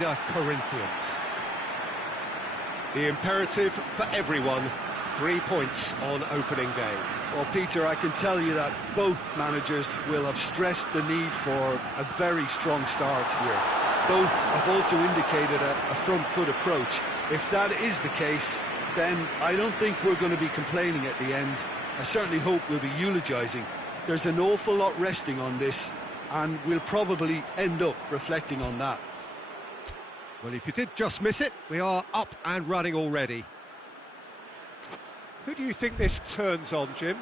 Corinthians. The imperative for everyone, 3 points on opening day. Well, Peter, I can tell you that both managers will have stressed the need for a very strong start here. Both have also indicated a front foot approach. If that is the case, then I don't think we're going to be complaining at the end. I certainly hope we'll be eulogising. There's an awful lot resting on this, and we'll probably end up reflecting on that. Well, if you did just miss it, we are up and running already. Who do you think this turns on, Jim?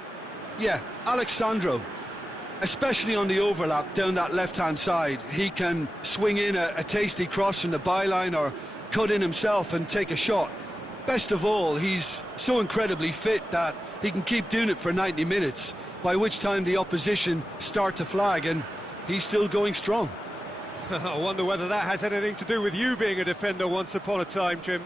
Yeah, Alexandro. Especially on the overlap down that left-hand side. He can swing in a tasty cross from the byline or cut in himself and take a shot. Best of all, he's so incredibly fit that he can keep doing it for 90 minutes, by which time the opposition start to flag, and he's still going strong. I wonder whether that has anything to do with you being a defender once upon a time, Jim.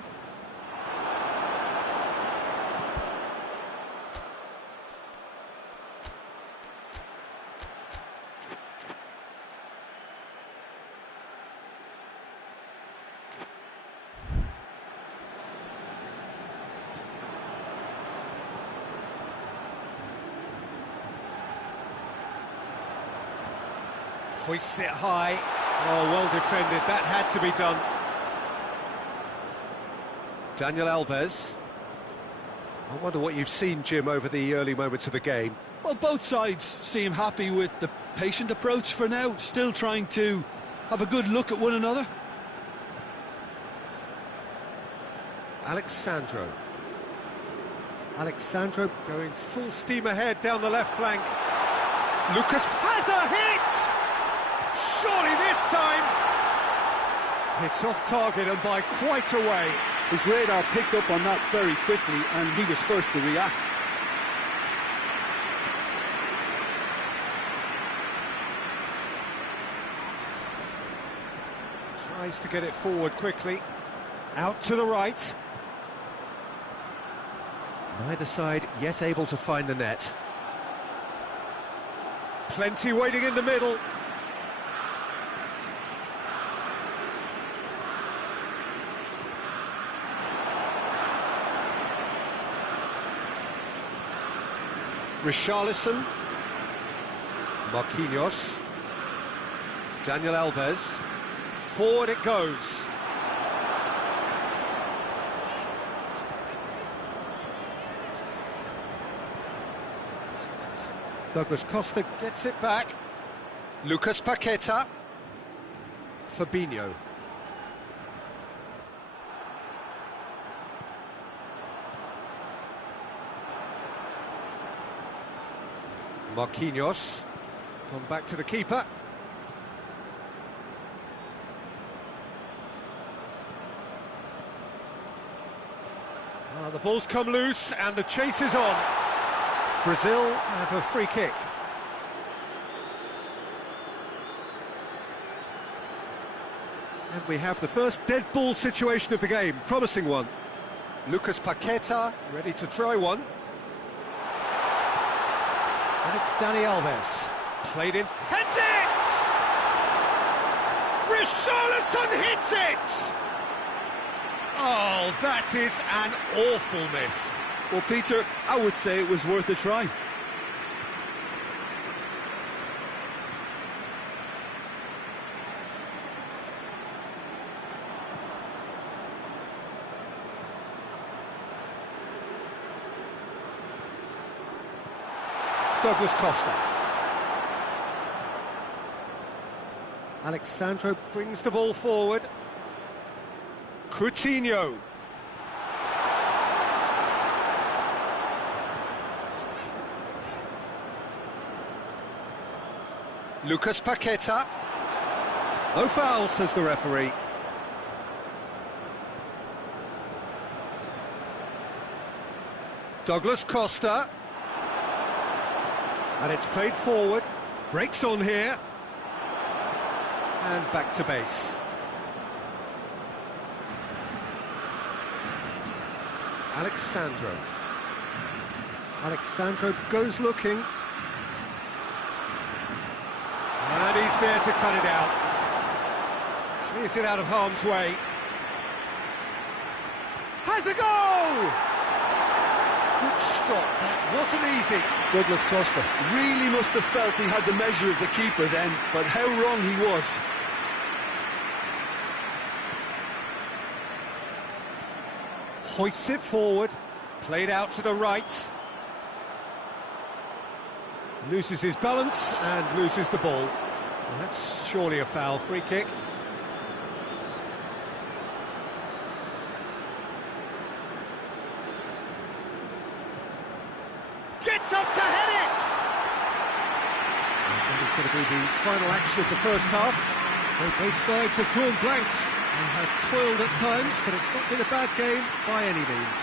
Hoists it high. Oh, well defended. That had to be done. Daniel Alves. I wonder what you've seen, Jim, over the early moments of the game. Well, both sides seem happy with the patient approach for now, still trying to have a good look at one another. Alexandro going full steam ahead down the left flank. Lucas has a hit! Surely this time! It's off target and by quite a way. His radar picked up on that very quickly and he was first to react. Tries to get it forward quickly. Out to the right. Neither side yet able to find the net. Plenty waiting in the middle. Richarlison, Marquinhos, Daniel Alves, forward it goes. Douglas Costa gets it back. Lucas Paqueta, Fabinho. Marquinhos, gone back to the keeper. Well, the ball's come loose and the chase is on. Brazil have a free kick. And we have the first dead ball situation of the game, promising one. Lucas Paqueta ready to try one. And it's Dani Alves. Played in. Heads it! Richarlison hits it! Oh, that is an awful miss. Well, Peter, I would say it was worth a try. Douglas Costa. Alexandro brings the ball forward. Coutinho. Lucas Paqueta. No foul, says the referee. Douglas Costa. And it's played forward. Breaks on here. And back to base. Alexandro goes looking. And he's there to cut it out. Clears it out of harm's way. Has a goal! Good stop, that wasn't easy. Douglas Costa really must have felt he had the measure of the keeper then, but how wrong he was. Hoists it forward, played out to the right. Loses his balance and loses the ball. Well, that's surely a foul, free kick. Gets up to head it! And that is going to be the final action of the first half. So both sides have drawn blanks and have toiled at times, but it's not been a bad game by any means.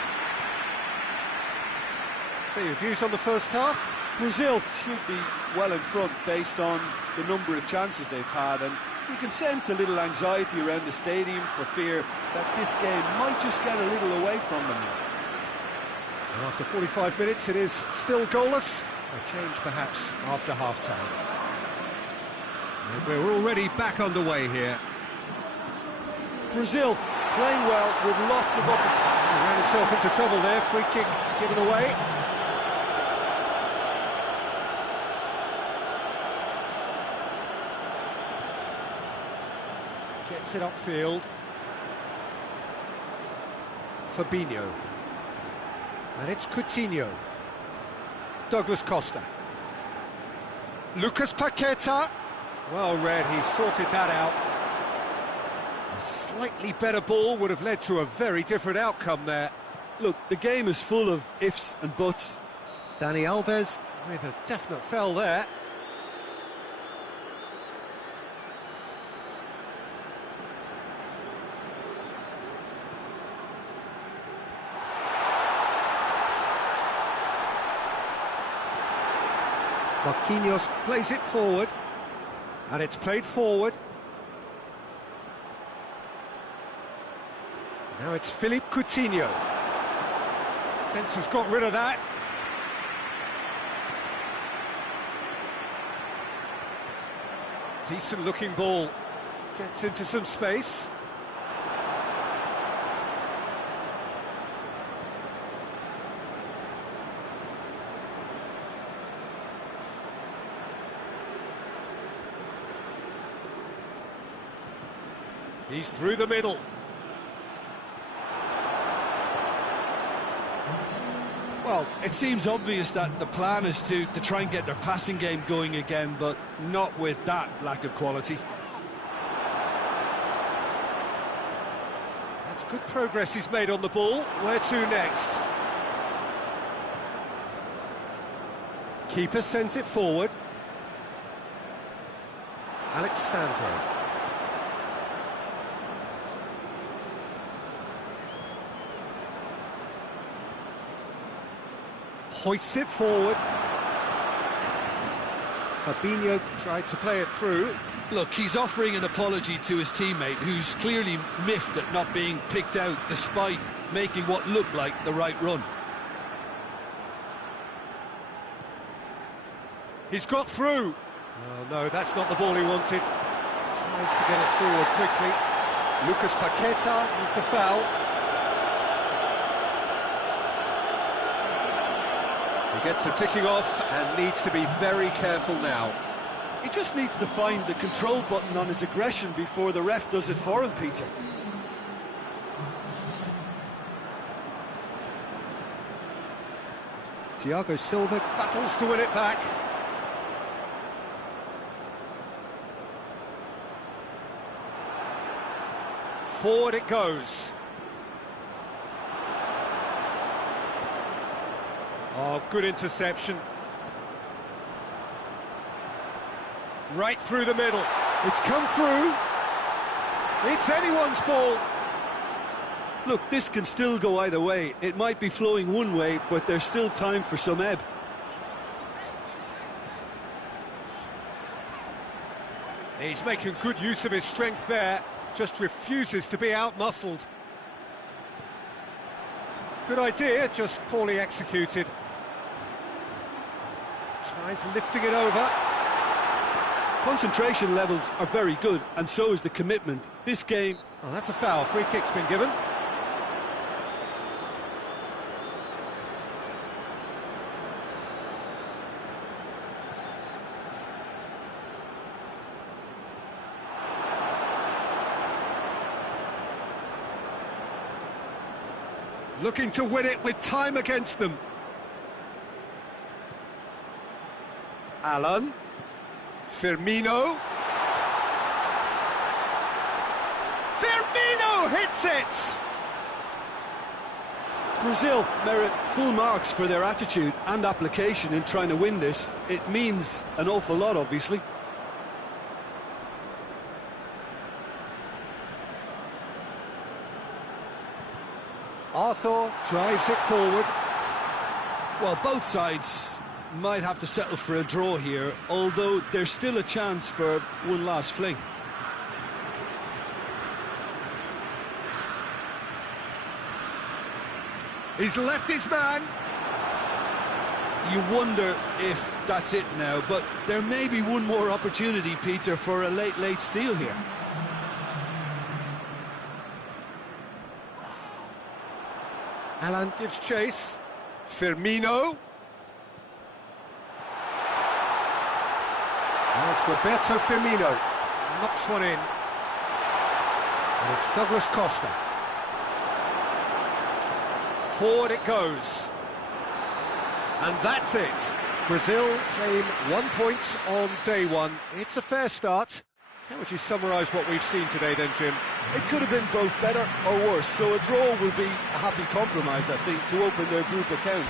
So your views on the first half? Brazil should be well in front based on the number of chances they've had, and you can sense a little anxiety around the stadium for fear that this game might just get a little away from them now. And after 45 minutes it is still goalless. A change perhaps after half-time. And we're already back underway here. Brazil playing well with lots of He ran himself into trouble there, free kick given away. Gets it upfield. Fabinho. And it's Coutinho. Douglas Costa. Lucas Paqueta. Well read, he sorted that out. A slightly better ball would have led to a very different outcome there. Look, the game is full of ifs and buts. Dani Alves with a definite foul there. Marquinhos plays it forward, and it's played forward. Now it's Philippe Coutinho. Defence has got rid of that. Decent looking ball. Gets into some space. He's through the middle. Well, it seems obvious that the plan is to try and get their passing game going again, but not with that lack of quality. That's good progress he's made on the ball. Where to next? Keeper sends it forward. Alexandro. Hoists it forward. Fabinho tried to play it through. Look, he's offering an apology to his teammate, who's clearly miffed at not being picked out despite making what looked like the right run. He's got through. Oh, no, that's not the ball he wanted. Tries to get it forward quickly. Lucas Paqueta with the foul. He gets the ticking off and needs to be very careful now. He just needs to find the control button on his aggression before the ref does it for him, Peter. Thiago Silva battles to win it back. Forward it goes. Oh, good interception. Right through the middle. It's come through. It's anyone's ball. Look, this can still go either way. It might be flowing one way, but there's still time for some ebb. He's making good use of his strength there. Just refuses to be out-muscled. Good idea, just poorly executed. Tries lifting it over. Concentration levels are very good, and so is the commitment. This game... Oh, that's a foul. Free kick's been given. Looking to win it with time against them. Alan. Firmino. Firmino hits it! Brazil merit full marks for their attitude and application in trying to win this. It means an awful lot, obviously. Arthur drives it forward. Well, both sides might have to settle for a draw here, although there's still a chance for one last fling. He's left his man. You wonder if that's it now, but there may be one more opportunity, Peter, for a late steal here. Alan gives chase. Firmino. Now it's Roberto Firmino. Knocks one in. And it's Douglas Costa. Forward it goes. And that's it. Brazil claim 1 point on day one. It's a fair start. How would you summarise what we've seen today then, Jim? It could have been both better or worse, so a draw will be a happy compromise, I think, to open their group account.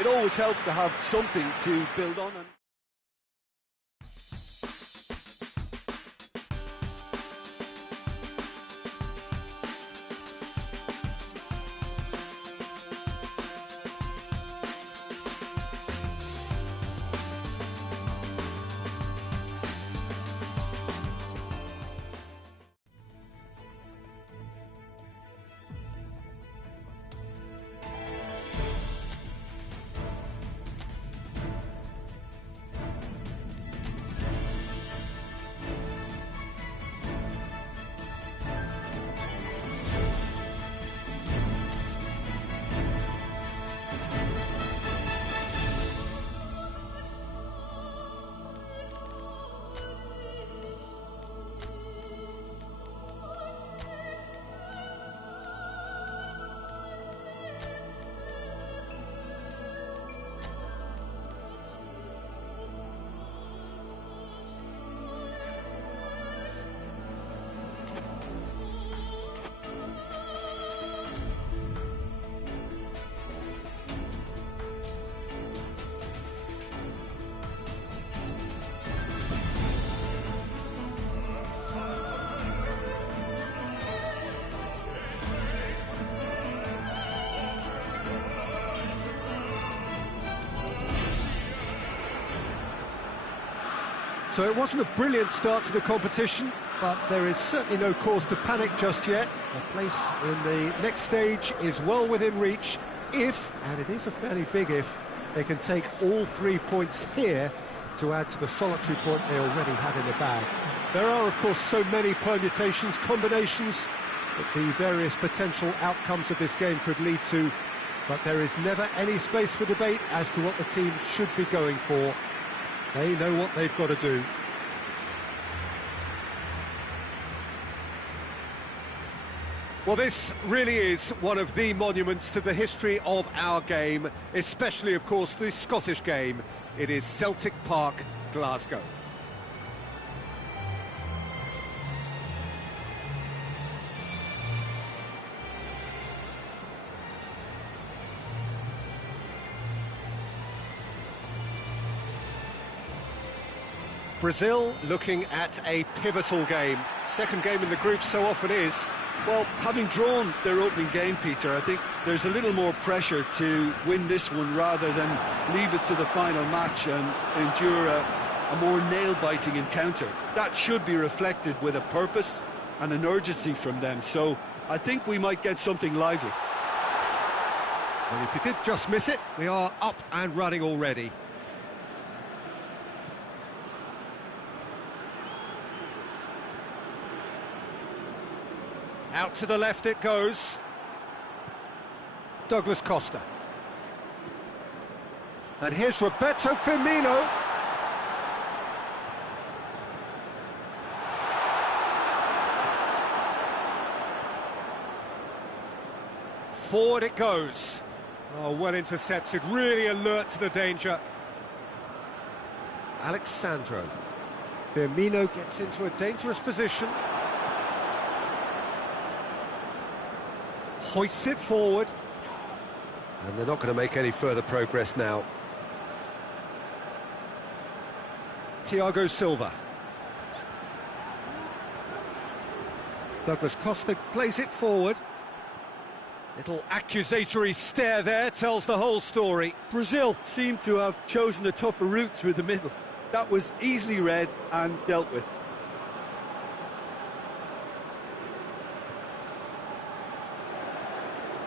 It always helps to have something to build on. So it wasn't a brilliant start to the competition, but there is certainly no cause to panic just yet. A place in the next stage is well within reach if, and it is a fairly big if, they can take all 3 points here to add to the solitary point they already had in the bag. There are, of course, so many permutations, combinations that the various potential outcomes of this game could lead to, but there is never any space for debate as to what the team should be going for. They know what they've got to do. Well, this really is one of the monuments to the history of our game, especially, of course, the Scottish game. It is Celtic Park, Glasgow. Brazil looking at a pivotal game. Second game in the group so often is. Well, having drawn their opening game, Peter, I think there's a little more pressure to win this one rather than leave it to the final match and endure a more nail-biting encounter. That should be reflected with a purpose and an urgency from them. So I think we might get something lively. Well, if you did just miss it, we are up and running already. to the left it goes. Douglas Costa. And here's Roberto Firmino. Forward it goes. Oh, well intercepted, really alert to the danger. Alexandro. Firmino gets into a dangerous position. Hoists it forward. And they're not going to make any further progress now. Thiago Silva. Douglas Costa plays it forward. Little accusatory stare there tells the whole story. Brazil seem to have chosen a tougher route through the middle. That was easily read and dealt with.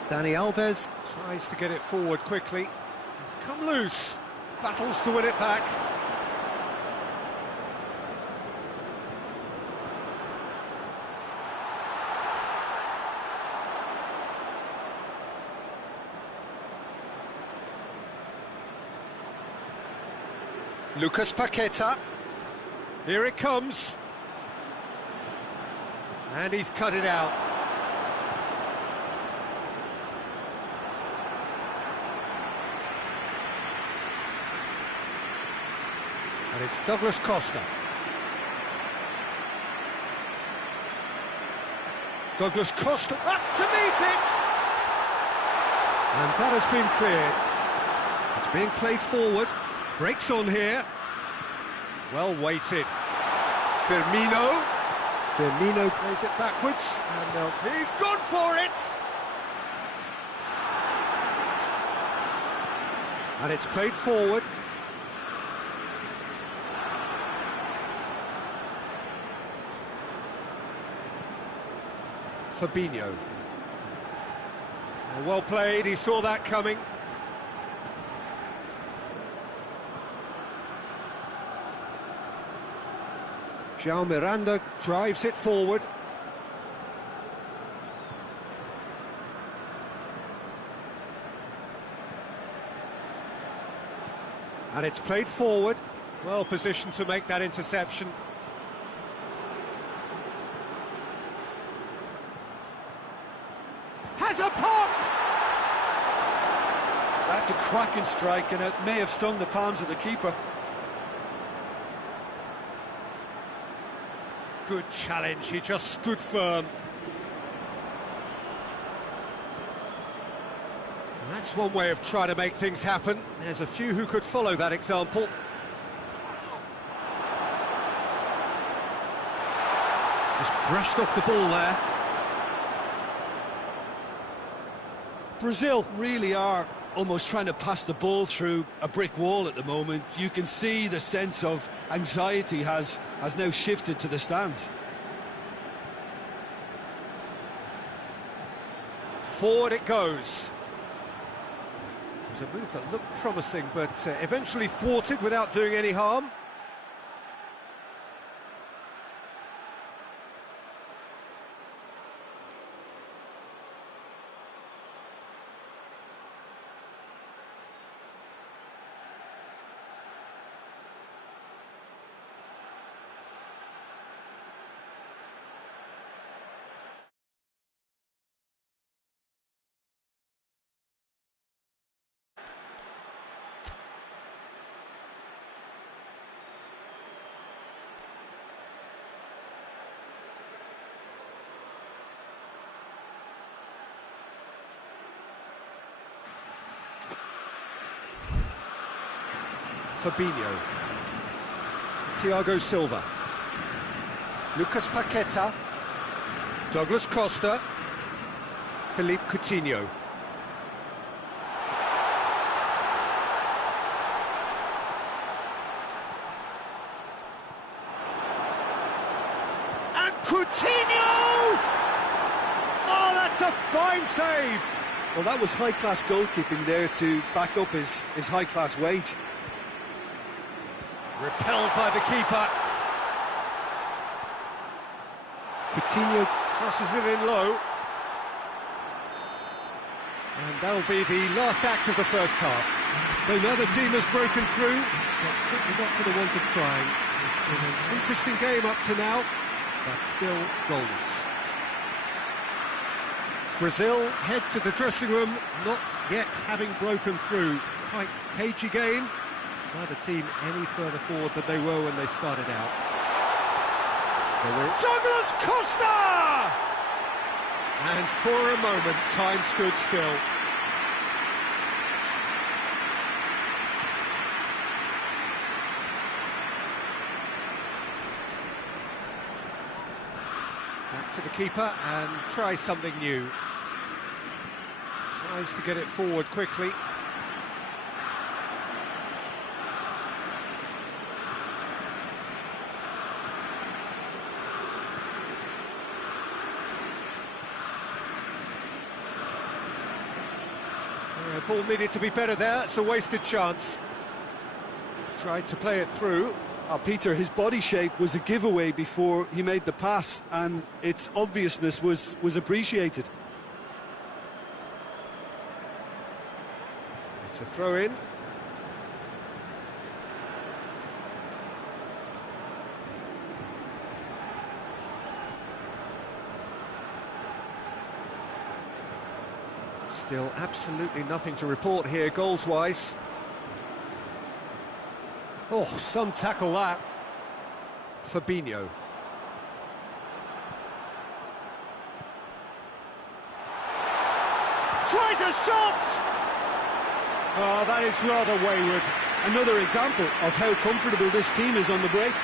Dani Alves tries to get it forward quickly. He's come loose, battles to win it back. Lucas Paqueta. Here it comes. And he's cut it out. And it's Douglas Costa. Douglas Costa up to meet it! And that has been cleared. It's being played forward. Breaks on here. Well weighted. Firmino. Firmino plays it backwards. And he's gone for it! And it's played forward. Fabinho. Well played, he saw that coming. João Miranda drives it forward. And it's played forward. Well positioned to make that interception. Has a pop! That's a cracking strike, and it may have stung the palms of the keeper. Good challenge, he just stood firm. That's one way of trying to make things happen. There's a few who could follow that example. Just brushed off the ball there. Brazil really are almost trying to pass the ball through a brick wall at the moment. You can see the sense of anxiety has now shifted to the stands. Forward it goes. It was a move that looked promising, but eventually thwarted without doing any harm. Fabinho. Thiago Silva. Lucas Paqueta. Douglas Costa. Philippe Coutinho. And Coutinho! Oh, that's a fine save! Well, that was high-class goalkeeping there to back up his high-class wage. Repelled by the keeper. Coutinho crosses it in low. And that'll be the last act of the first half. So neither team has broken through, but certainly not going to want to try. It's been an interesting game up to now, but still goalless. Brazil head to the dressing room, not yet having broken through. Tight, cagey game. Neither team any further forward than they were when they started out. Douglas Costa! And for a moment, time stood still. Back to the keeper and try something new. Tries to get it forward quickly. Ball needed to be better there, it's a wasted chance. Tried to play it through. Peter, his body shape was a giveaway before he made the pass, and its obviousness was appreciated. It's a throw-in. Still absolutely nothing to report here, goals-wise. Oh, some tackle that. Fabinho. Tries a shot! Oh, that is rather wayward. Another example of how comfortable this team is on the break.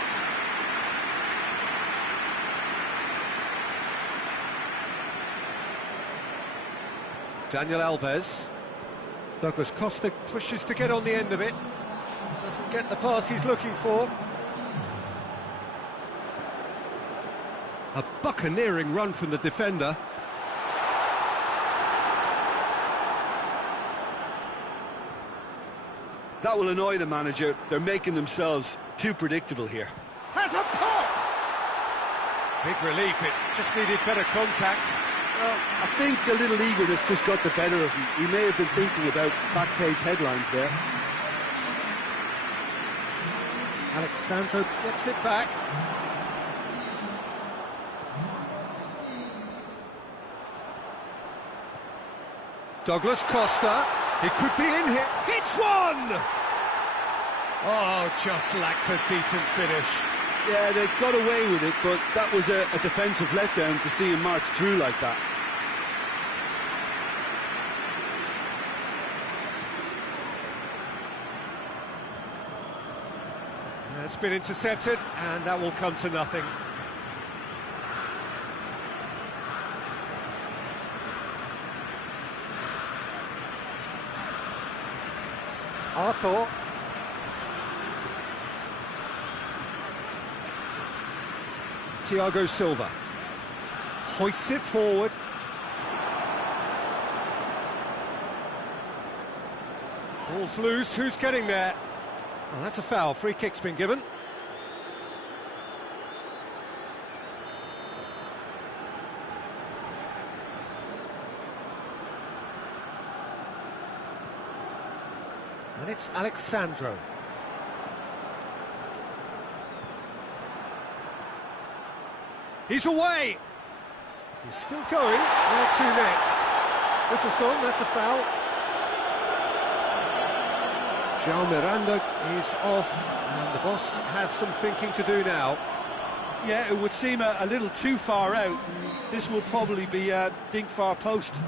Daniel Alves. Douglas Costa pushes to get on the end of it. Doesn't get the pass he's looking for. A buccaneering run from the defender. That will annoy the manager. They're making themselves too predictable here. Has a pop! Big relief, it just needed better contact. Well, I think a little eagerness just got the better of him. He may have been thinking about back-page headlines there. Alexandro gets it back. Douglas Costa, it could be in here. Hits one! Oh, just lacked a decent finish. Yeah, they got away with it, but that was a defensive letdown to see him march through like that. It's been intercepted, and that will come to nothing. Arthur. Thiago Silva hoists it forward. Ball's loose, who's getting there? Oh, that's a foul, free kick's been given. And it's Alexandro. He's away! He's still going. Where to next? This has gone, that's a foul. João Miranda is off, and the boss has some thinking to do now. Yeah, it would seem a little too far out. This will probably be a dink far post.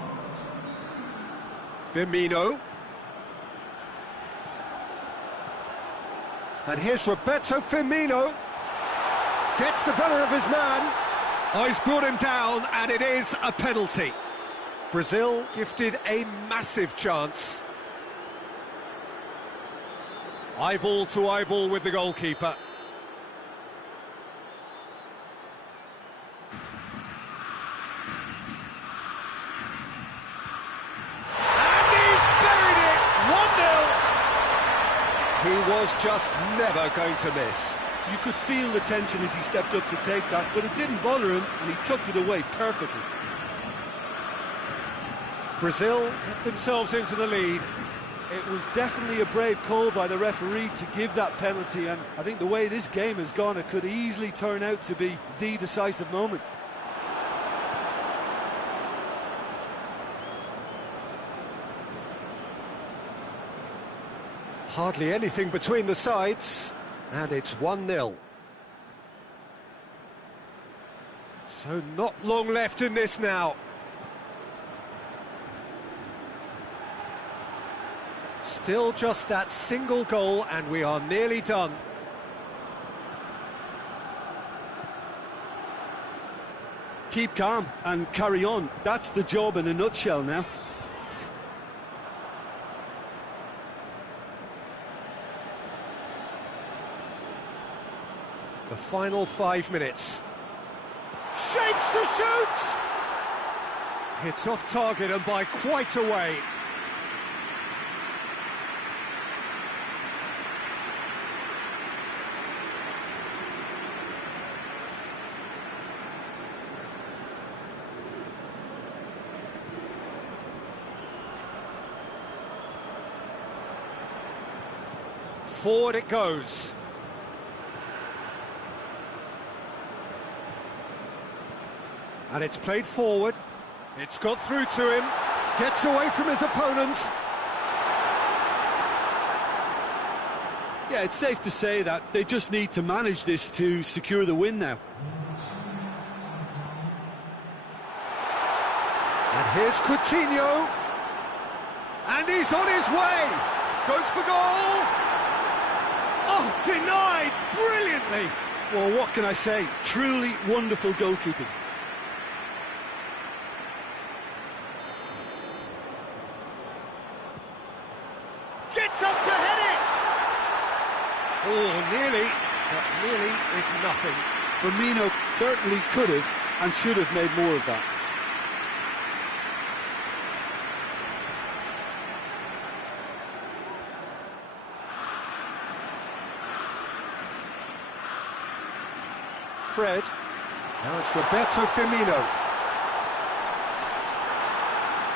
Firmino. And here's Roberto Firmino. Gets the better of his man. Oh, he's brought him down, and it is a penalty. Brazil gifted a massive chance. Eyeball to eyeball with the goalkeeper. And he's buried it! 1-0. He was just never going to miss. You could feel the tension as he stepped up to take that, but it didn't bother him, and he tucked it away perfectly. Brazil get themselves into the lead. It was definitely a brave call by the referee to give that penalty, and I think the way this game has gone, it could easily turn out to be the decisive moment. Hardly anything between the sides, and it's 1-0. So not long left in this now. Still just that single goal and we are nearly done. Keep calm and carry on. That's the job in a nutshell now. The final 5 minutes. Shapes to shoot! Hits off target and by quite a way. Forward it goes. And it's played forward. It's got through to him. Gets away from his opponents. Yeah, it's safe to say that they just need to manage this to secure the win now. And here's Coutinho. And he's on his way. Goes for goal. Oh, denied brilliantly. Well, what can I say? Truly wonderful goalkeeping. Gets up to head it! Oh, nearly, but nearly is nothing. Firmino certainly could have and should have made more of that. Fred. Now it's Roberto Firmino.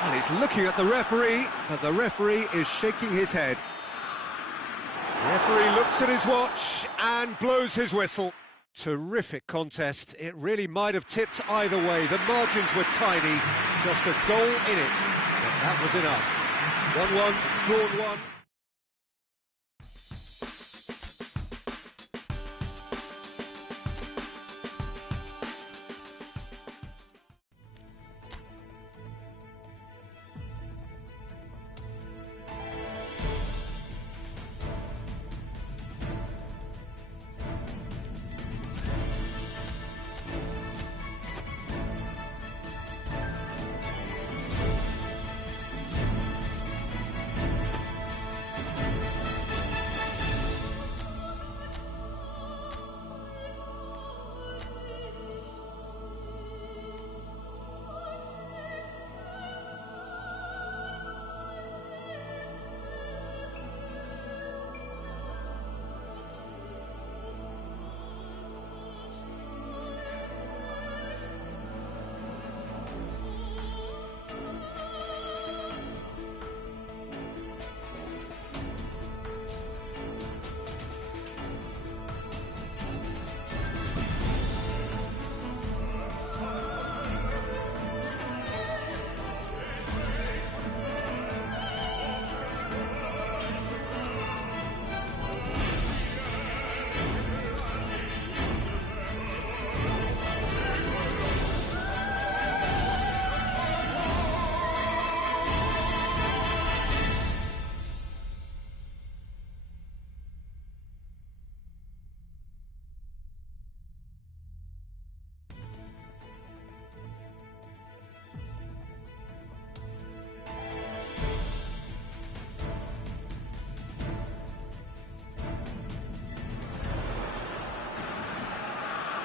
Well, he's looking at the referee, but the referee is shaking his head. The referee looks at his watch and blows his whistle. Terrific contest. It really might have tipped either way. The margins were tiny, just a goal in it, but that was enough. 1-1, drawn 1.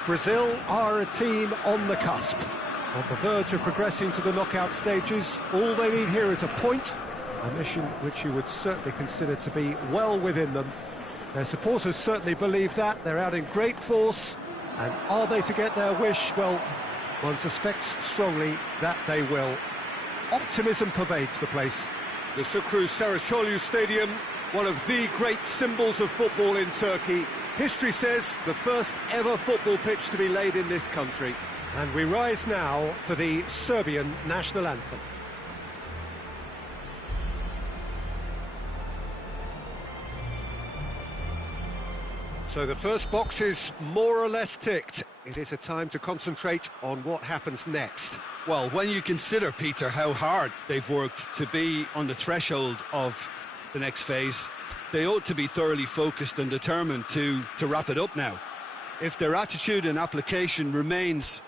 Brazil are a team on the cusp, on the verge of progressing to the knockout stages. All they need here is a point, a mission which you would certainly consider to be well within them. Their supporters certainly believe that. They're out in great force, and are they to get their wish? Well, one suspects strongly that they will. Optimism pervades the place. The Sucru Saracoğlu Stadium, one of the great symbols of football in Turkey. History says the first ever football pitch to be laid in this country. And we rise now for the Serbian national anthem. So the first box is more or less ticked. It is a time to concentrate on what happens next. Well, when you consider, Peter, how hard they've worked to be on the threshold of the next phase, they ought to be thoroughly focused and determined to wrap it up now. If their attitude and application remains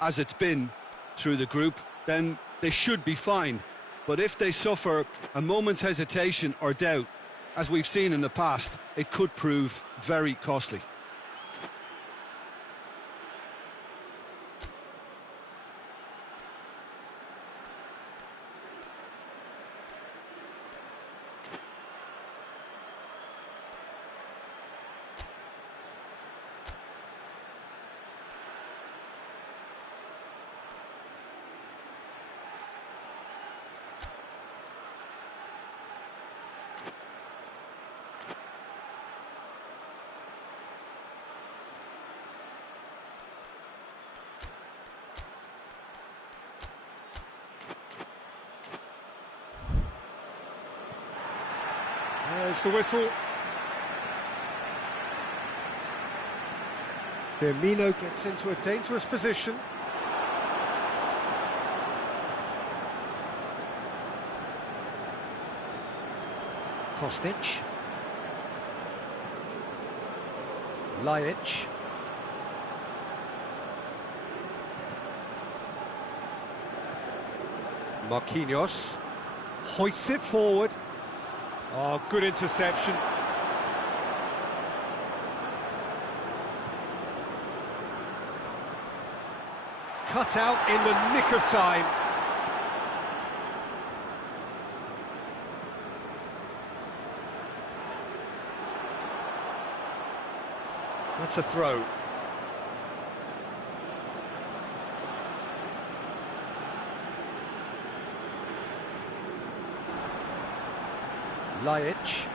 as it's been through the group, then they should be fine. But if they suffer a moment's hesitation or doubt, as we've seen in the past, it could prove very costly. There's the whistle. Firmino gets into a dangerous position. Kostic. Ljajic. Marquinhos. Hoists it forward. Oh, good interception. Cut out in the nick of time. That's a throw. Ljajic.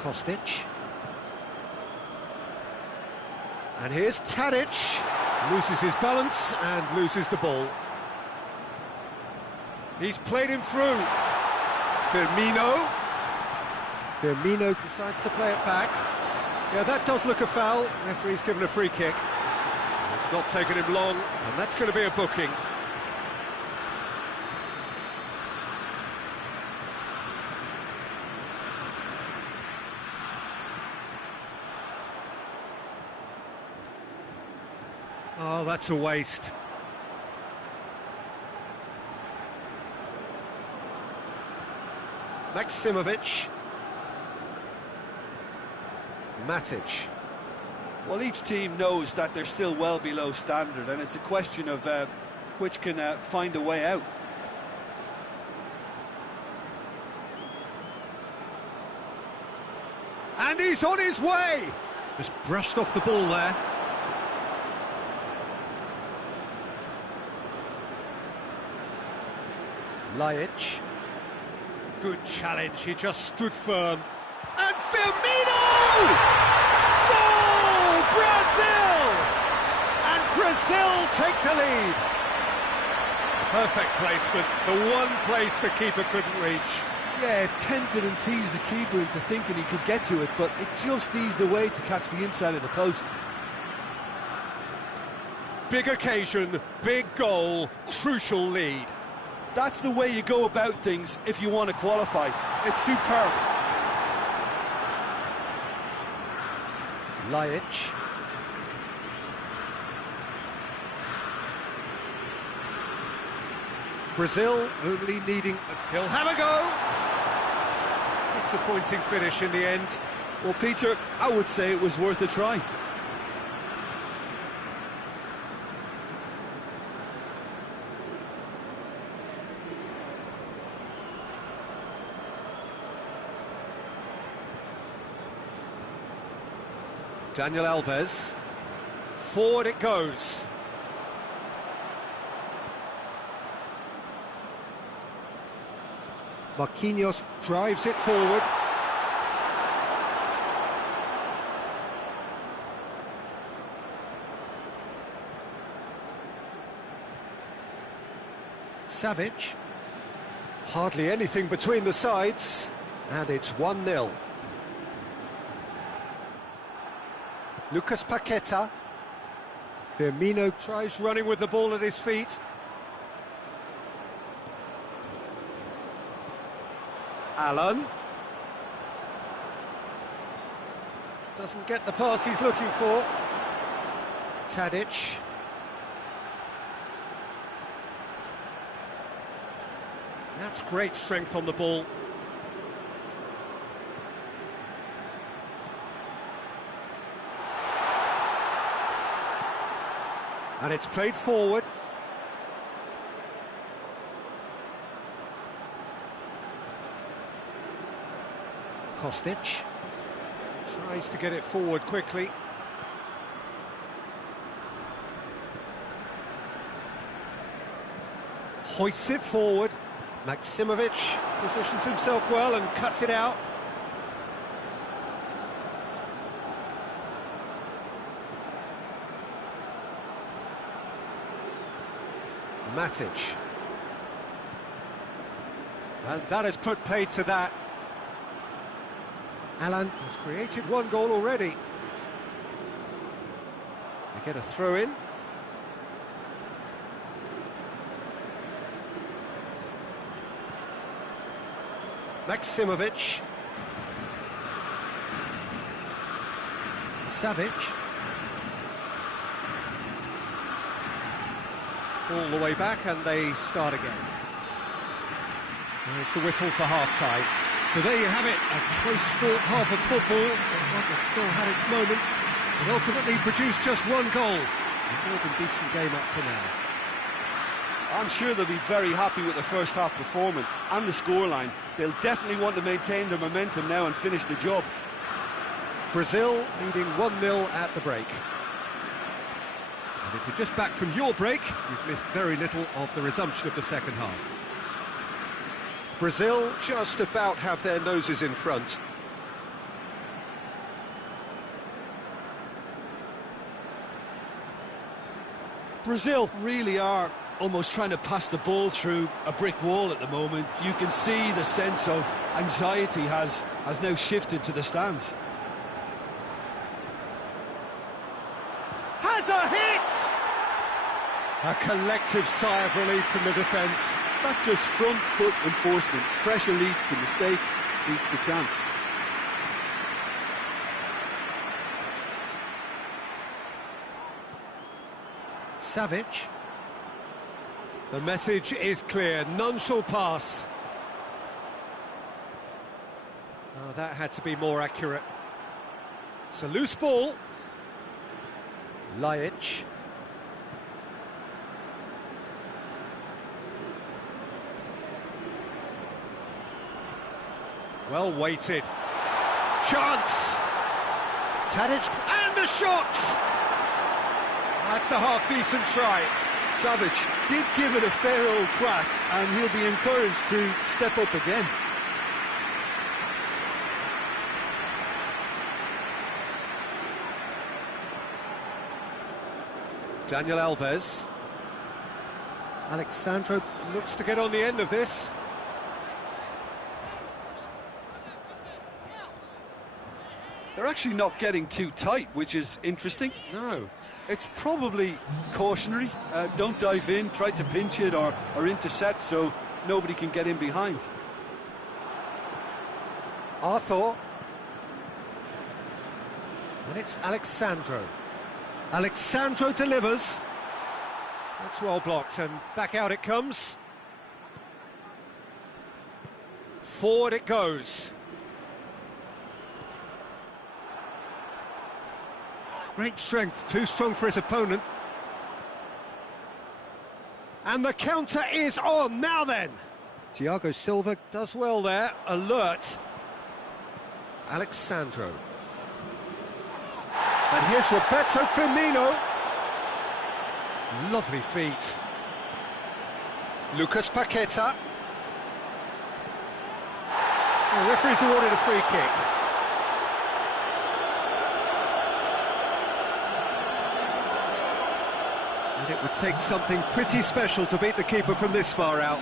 Kostic. And here's Tadic. Loses his balance and loses the ball. He's played him through. Firmino. Firmino decides to play it back. Yeah, that does look a foul. Referee's given a free kick. It's not taken him long, and that's going to be a booking. Oh, that's a waste. Maksimovic. Matic. Well, each team knows that they're still well below standard, and it's a question of which can find a way out. And he's on his way! Just brushed off the ball there. Ljajic. Good challenge, he just stood firm. And Firmino! Goal! Brazil! And Brazil take the lead. Perfect placement, the one place the keeper couldn't reach. Yeah, tempted and teased the keeper into thinking he could get to it, but it just eased away to catch the inside of the post. Big occasion, big goal, crucial lead. That's the way you go about things if you want to qualify. It's superb. Ljajic. Brazil only needing he'll have a go. Disappointing finish in the end. Well, Peter, I would say it was worth a try. Daniel Alves. Forward it goes. Marquinhos drives it forward. Savic. Hardly anything between the sides, and it's 1-0. Lucas Paqueta. Firmino tries running with the ball at his feet. Alan. Doesn't get the pass he's looking for. Tadic. That's great strength on the ball. And it's played forward. Kostic tries to get it forward quickly. Hoists it forward. Maximovic positions himself well and cuts it out. Matic. And that has put paid to that. Alan has created one goal already. They get a throw in. Maximovic. Savic. All the way back, and they start again. And it's the whistle for half-time. So there you have it, a close-fought half of football, but one that still had its moments, and ultimately produced just one goal. A more than decent game up to now. I'm sure they'll be very happy with the first half performance and the scoreline. They'll definitely want to maintain their momentum now and finish the job. Brazil leading 1-0 at the break. And if you're just back from your break, you've missed very little of the resumption of the second half. Brazil just about have their noses in front. Brazil really are almost trying to pass the ball through a brick wall at the moment. You can see the sense of anxiety has now shifted to the stands. Has a hit! A collective sigh of relief from the defence. That's just front foot enforcement. Pressure leads to mistake, leads to chance. Savic. The message is clear, none shall pass. Oh, that had to be more accurate. It's a loose ball. Laic. Well weighted. Chance! Tadic, and the shot! That's a half-decent try. Savic did give it a fair old crack, and he'll be encouraged to step up again. Daniel Alves. Alexandro looks to get on the end of this. They're actually not getting too tight, which is interesting. No. It's probably cautionary. Don't dive in, try to pinch it or intercept so nobody can get in behind. Arthur. And it's Alexandro. Alexandro delivers. That's well blocked, and back out it comes. Forward it goes. Great strength, too strong for his opponent. And the counter is on, now then. Thiago Silva does well there, alert. Alexandro. And here's Roberto Firmino. Lovely feet. Lucas Paqueta. The referee's awarded a free kick. And it would take something pretty special to beat the keeper from this far out.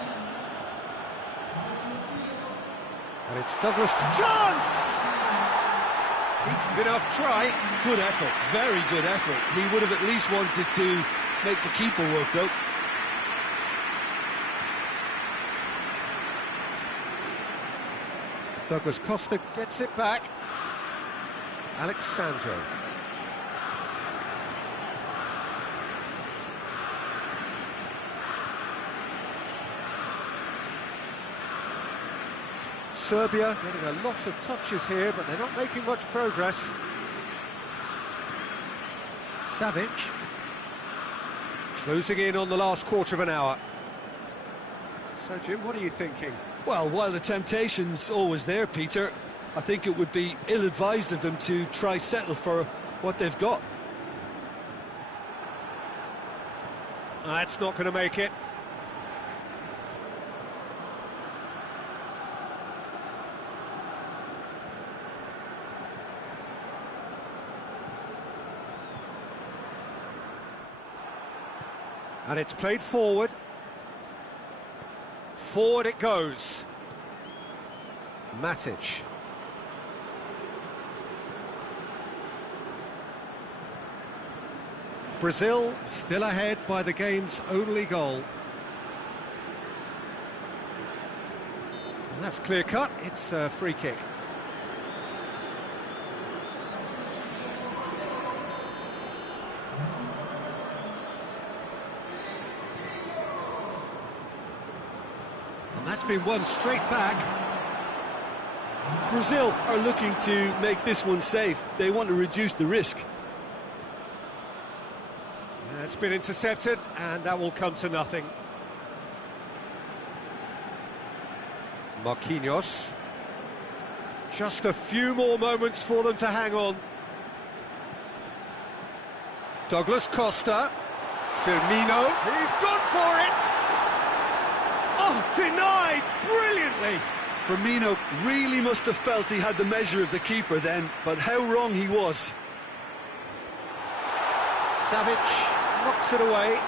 And it's Douglas. Chance! Decent enough try. Good effort, very good effort. He would have at least wanted to make the keeper work, though. Douglas Costa gets it back. Alexandro. Serbia getting a lot of touches here, but they're not making much progress. Savic. Closing in on the last quarter of an hour. So, Jim, what are you thinking? Well, while the temptation's always there, Peter, I think it would be ill-advised of them to try settle for what they've got. That's not going to make it. And it's played forward. Forward it goes. Matic. Brazil still ahead by the game's only goal. And that's clear cut. It's a free kick. That's been won straight back. Brazil are looking to make this one safe. They want to reduce the risk. Yeah, it's been intercepted, and that will come to nothing. Marquinhos. Just a few more moments for them to hang on. Douglas Costa. Firmino. He's gone for it! Oh, denied brilliantly! Firmino really must have felt he had the measure of the keeper then, but how wrong he was. Savic knocks it away.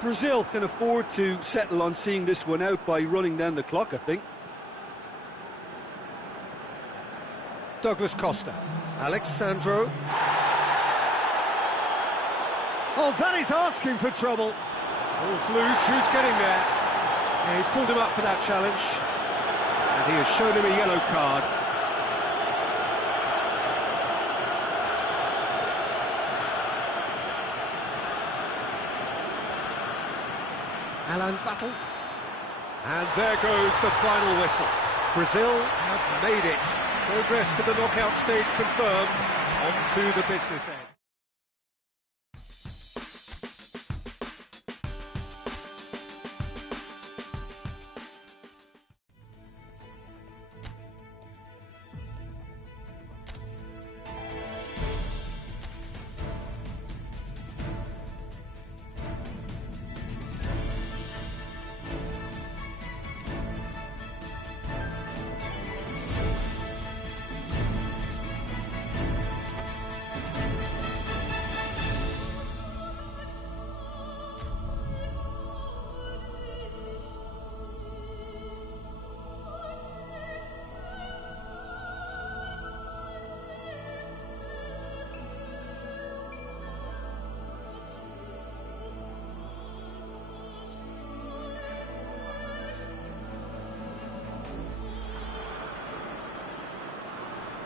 Brazil can afford to settle on seeing this one out by running down the clock, I think. Douglas Costa. Alexandro. Oh, that is asking for trouble. Ball's loose, who's getting there? Yeah, he's pulled him up for that challenge. And he has shown him a yellow card. Alan Battle. And there goes the final whistle. Brazil have made it. Progress to the knockout stage confirmed. On to the business end.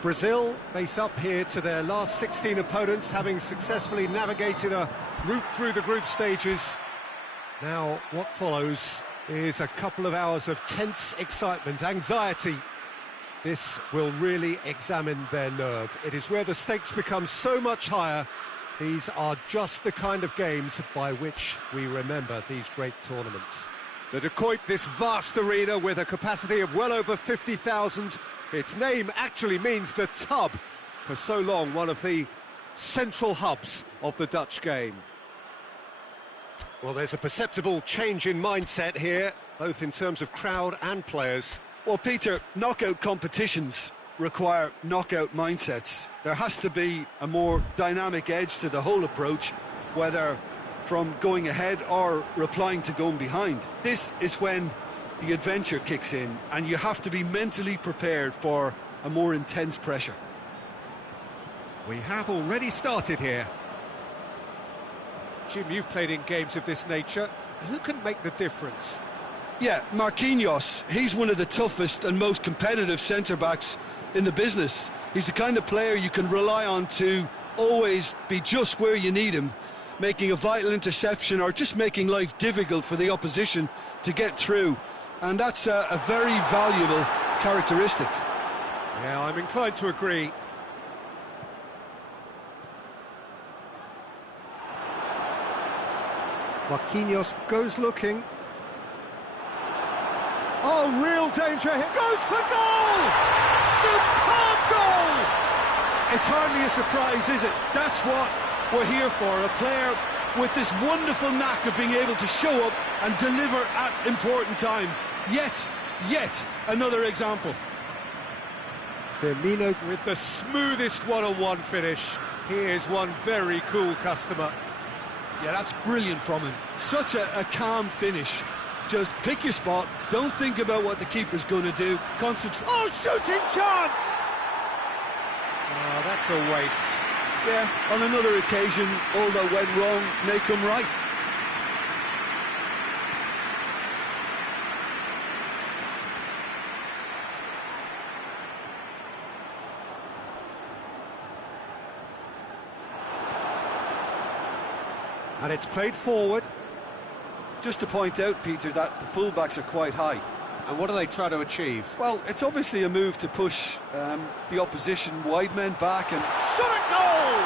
Brazil face up here to their last 16 opponents, having successfully navigated a route through the group stages. Now, what follows is a couple of hours of tense excitement, anxiety. This will really examine their nerve. It is where the stakes become so much higher. These are just the kind of games by which we remember these great tournaments. The De Kuip, this vast arena with a capacity of well over 50,000. Its name actually means the tub. For so long, one of the central hubs of the Dutch game. Well, there's a perceptible change in mindset here. both in terms of crowd and players. Well, Peter, knockout competitions require knockout mindsets. There has to be a more dynamic edge to the whole approach, whether from going ahead or replying to going behind. This is when the adventure kicks in, and you have to be mentally prepared for a more intense pressure. We have already started here. Jim, you've played in games of this nature. Who can make the difference? Yeah, Marquinhos, he's one of the toughest and most competitive centre-backs in the business. He's the kind of player you can rely on to always be just where you need him, making a vital interception or just making life difficult for the opposition to get through. And that's a very valuable characteristic. Yeah, I'm inclined to agree. Marquinhos goes looking. Oh, real danger here. Goes for goal! Superb goal! It's hardly a surprise, is it? That's what we're here for. A player with this wonderful knack of being able to show up and deliver at important times. Yet another example. Firmino with the smoothest one-on-one finish. He is one very cool customer. Yeah, that's brilliant from him. Such a calm finish. Just pick your spot, don't think about what the keeper's going to do, concentrate. Oh, shooting chance! Oh, that's a waste. Yeah, on another occasion, all that went wrong may come right. And it's played forward. Just to point out, Peter, that the fullbacks are quite high. And what do they try to achieve? Well, it's obviously a move to push the opposition wide men back and... Shot at goal!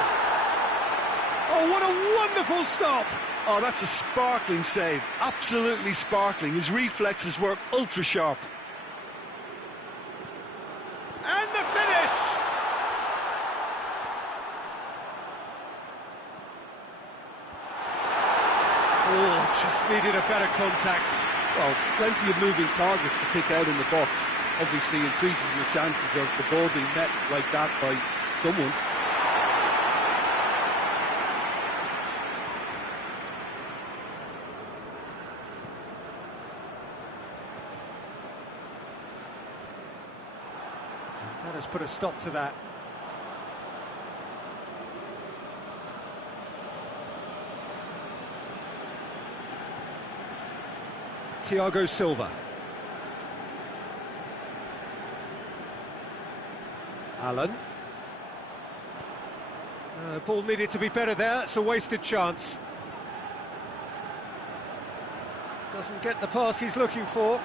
Oh, what a wonderful stop! Oh, that's a sparkling save. Absolutely sparkling. His reflexes were ultra-sharp. And the finish! Oh, just needed a better contact. Well, plenty of moving targets to pick out in the box. Obviously increases your chances of the ball being met like that by someone. That has put a stop to that. Thiago Silva. Allen. Ball needed to be better there, it's a wasted chance. Doesn't get the pass he's looking for.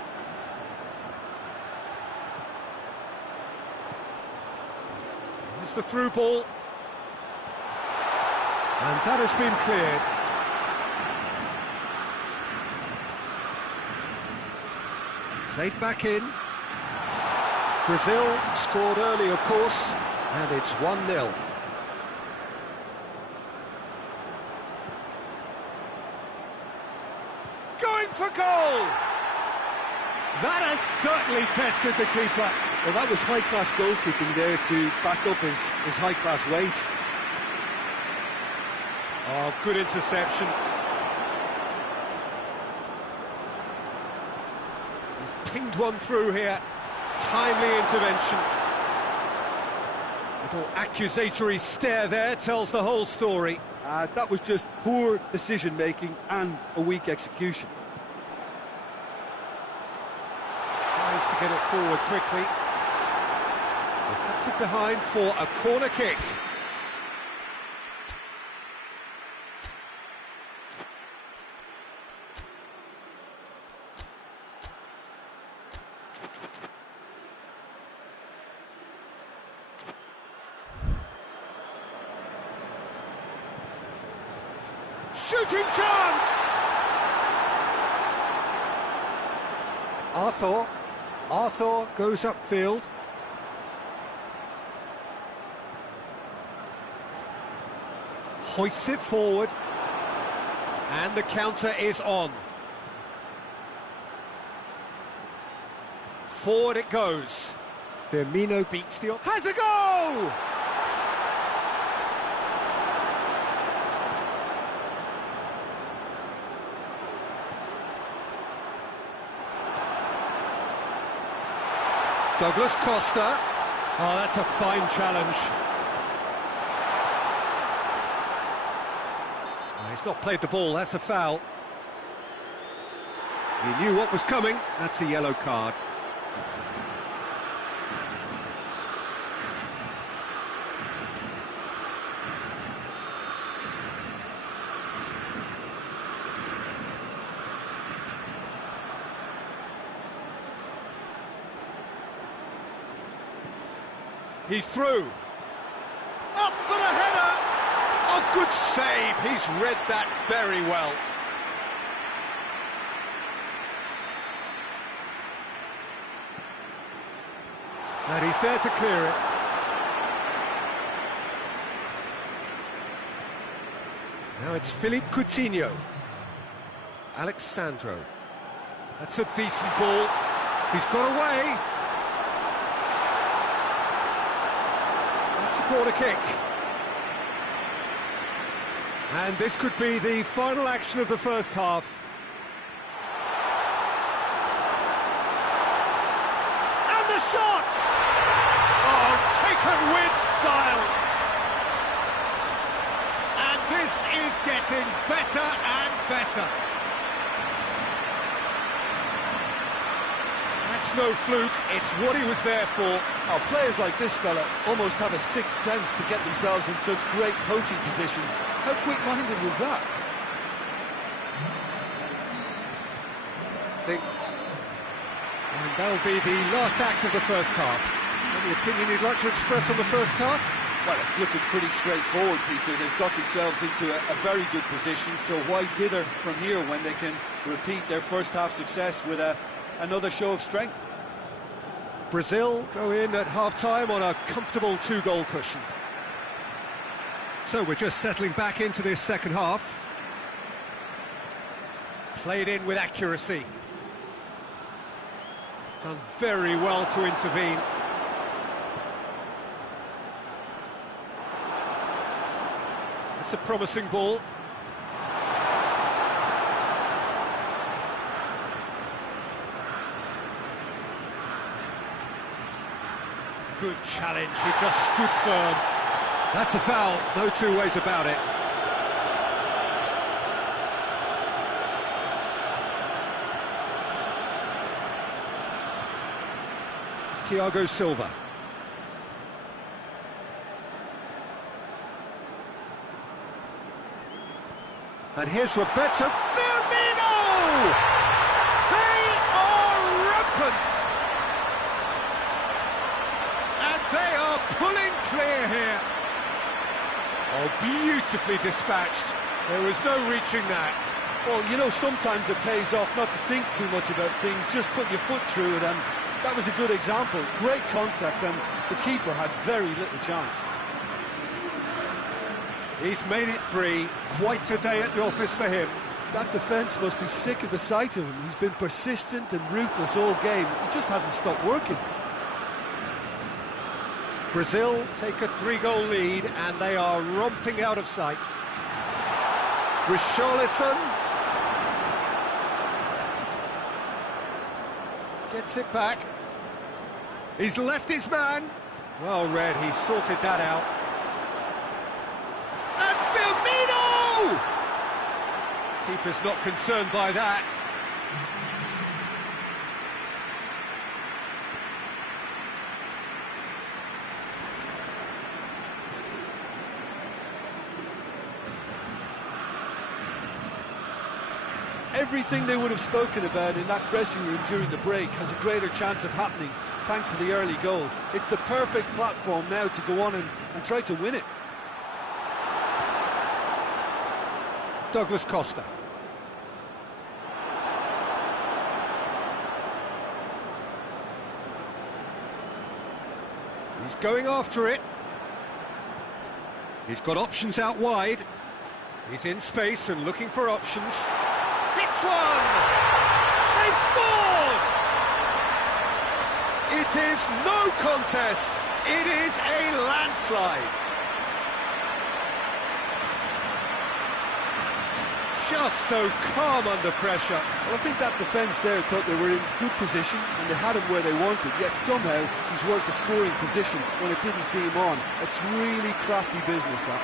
It's the through ball. And that has been cleared. Played back in. Brazil scored early, of course, and it's 1-0. Going for goal! That has certainly tested the keeper. Well, that was high-class goalkeeping there to back up his high-class wage. Oh, good interception. He's pinged one through here. Timely intervention. Little accusatory stare there tells the whole story. That was just poor decision-making and a weak execution. Tries to get it forward quickly. Deflected behind for a corner kick. Shooting chance! Arthur goes upfield. Hoists it forward. And the counter is on. Forward it goes. Firmino beats the... Has a goal! Douglas Costa. Oh, that's a fine challenge. Oh, he's not played the ball, that's a foul. He knew what was coming, that's a yellow card. He's through. Up for the header! Oh, good save. He's read that very well. And he's there to clear it. Now it's Philippe Coutinho. Alexandro. That's a decent ball. He's got away. That's a corner kick. And this could be the final action of the first half. And the shot! Oh, taken with style. And this is getting better and better. That's no fluke, it's what he was there for. Oh, players like this fella almost have a sixth sense to get themselves in such great poaching positions. How quick-minded was that? And that'll be the last act of the first half. Any opinion you'd like to express on the first half? Well, it's looking pretty straightforward, Peter. They've got themselves into a very good position, so why dither from here when they can repeat their first half success with another show of strength? Brazil go in at half-time on a comfortable two-goal cushion. So we're just settling back into this second half. Played in with accuracy. Done very well to intervene. It's a promising ball. Good challenge, he just stood firm. That's a foul, no two ways about it. Thiago Silva. And here's Roberto Firmino! They are rampant! And they are pulling clear here. Oh, beautifully dispatched. There was no reaching that. Well, you know, sometimes it pays off not to think too much about things, just put your foot through it, and that was a good example. Great contact, and the keeper had very little chance. He's made it three. Quite a day at the office for him. That defence must be sick of the sight of him. He's been persistent and ruthless all game. He just hasn't stopped working. Brazil take a three-goal lead, and they are romping out of sight. Richarlison gets it back. He's left his man. Well read, he sorted that out. And Firmino! Keeper's not concerned by that. Everything they would have spoken about in that dressing room during the break has a greater chance of happening thanks to the early goal. It's the perfect platform now to go on and try to win it. Douglas Costa. He's going after it. He's got options out wide. He's in space and looking for options. Hits one! They've scored! It is no contest. It is a landslide. Just so calm under pressure. Well, I think that defence there thought they were in good position and they had him where they wanted, yet somehow he's worked a scoring position when it didn't see him on. It's really crafty business, that.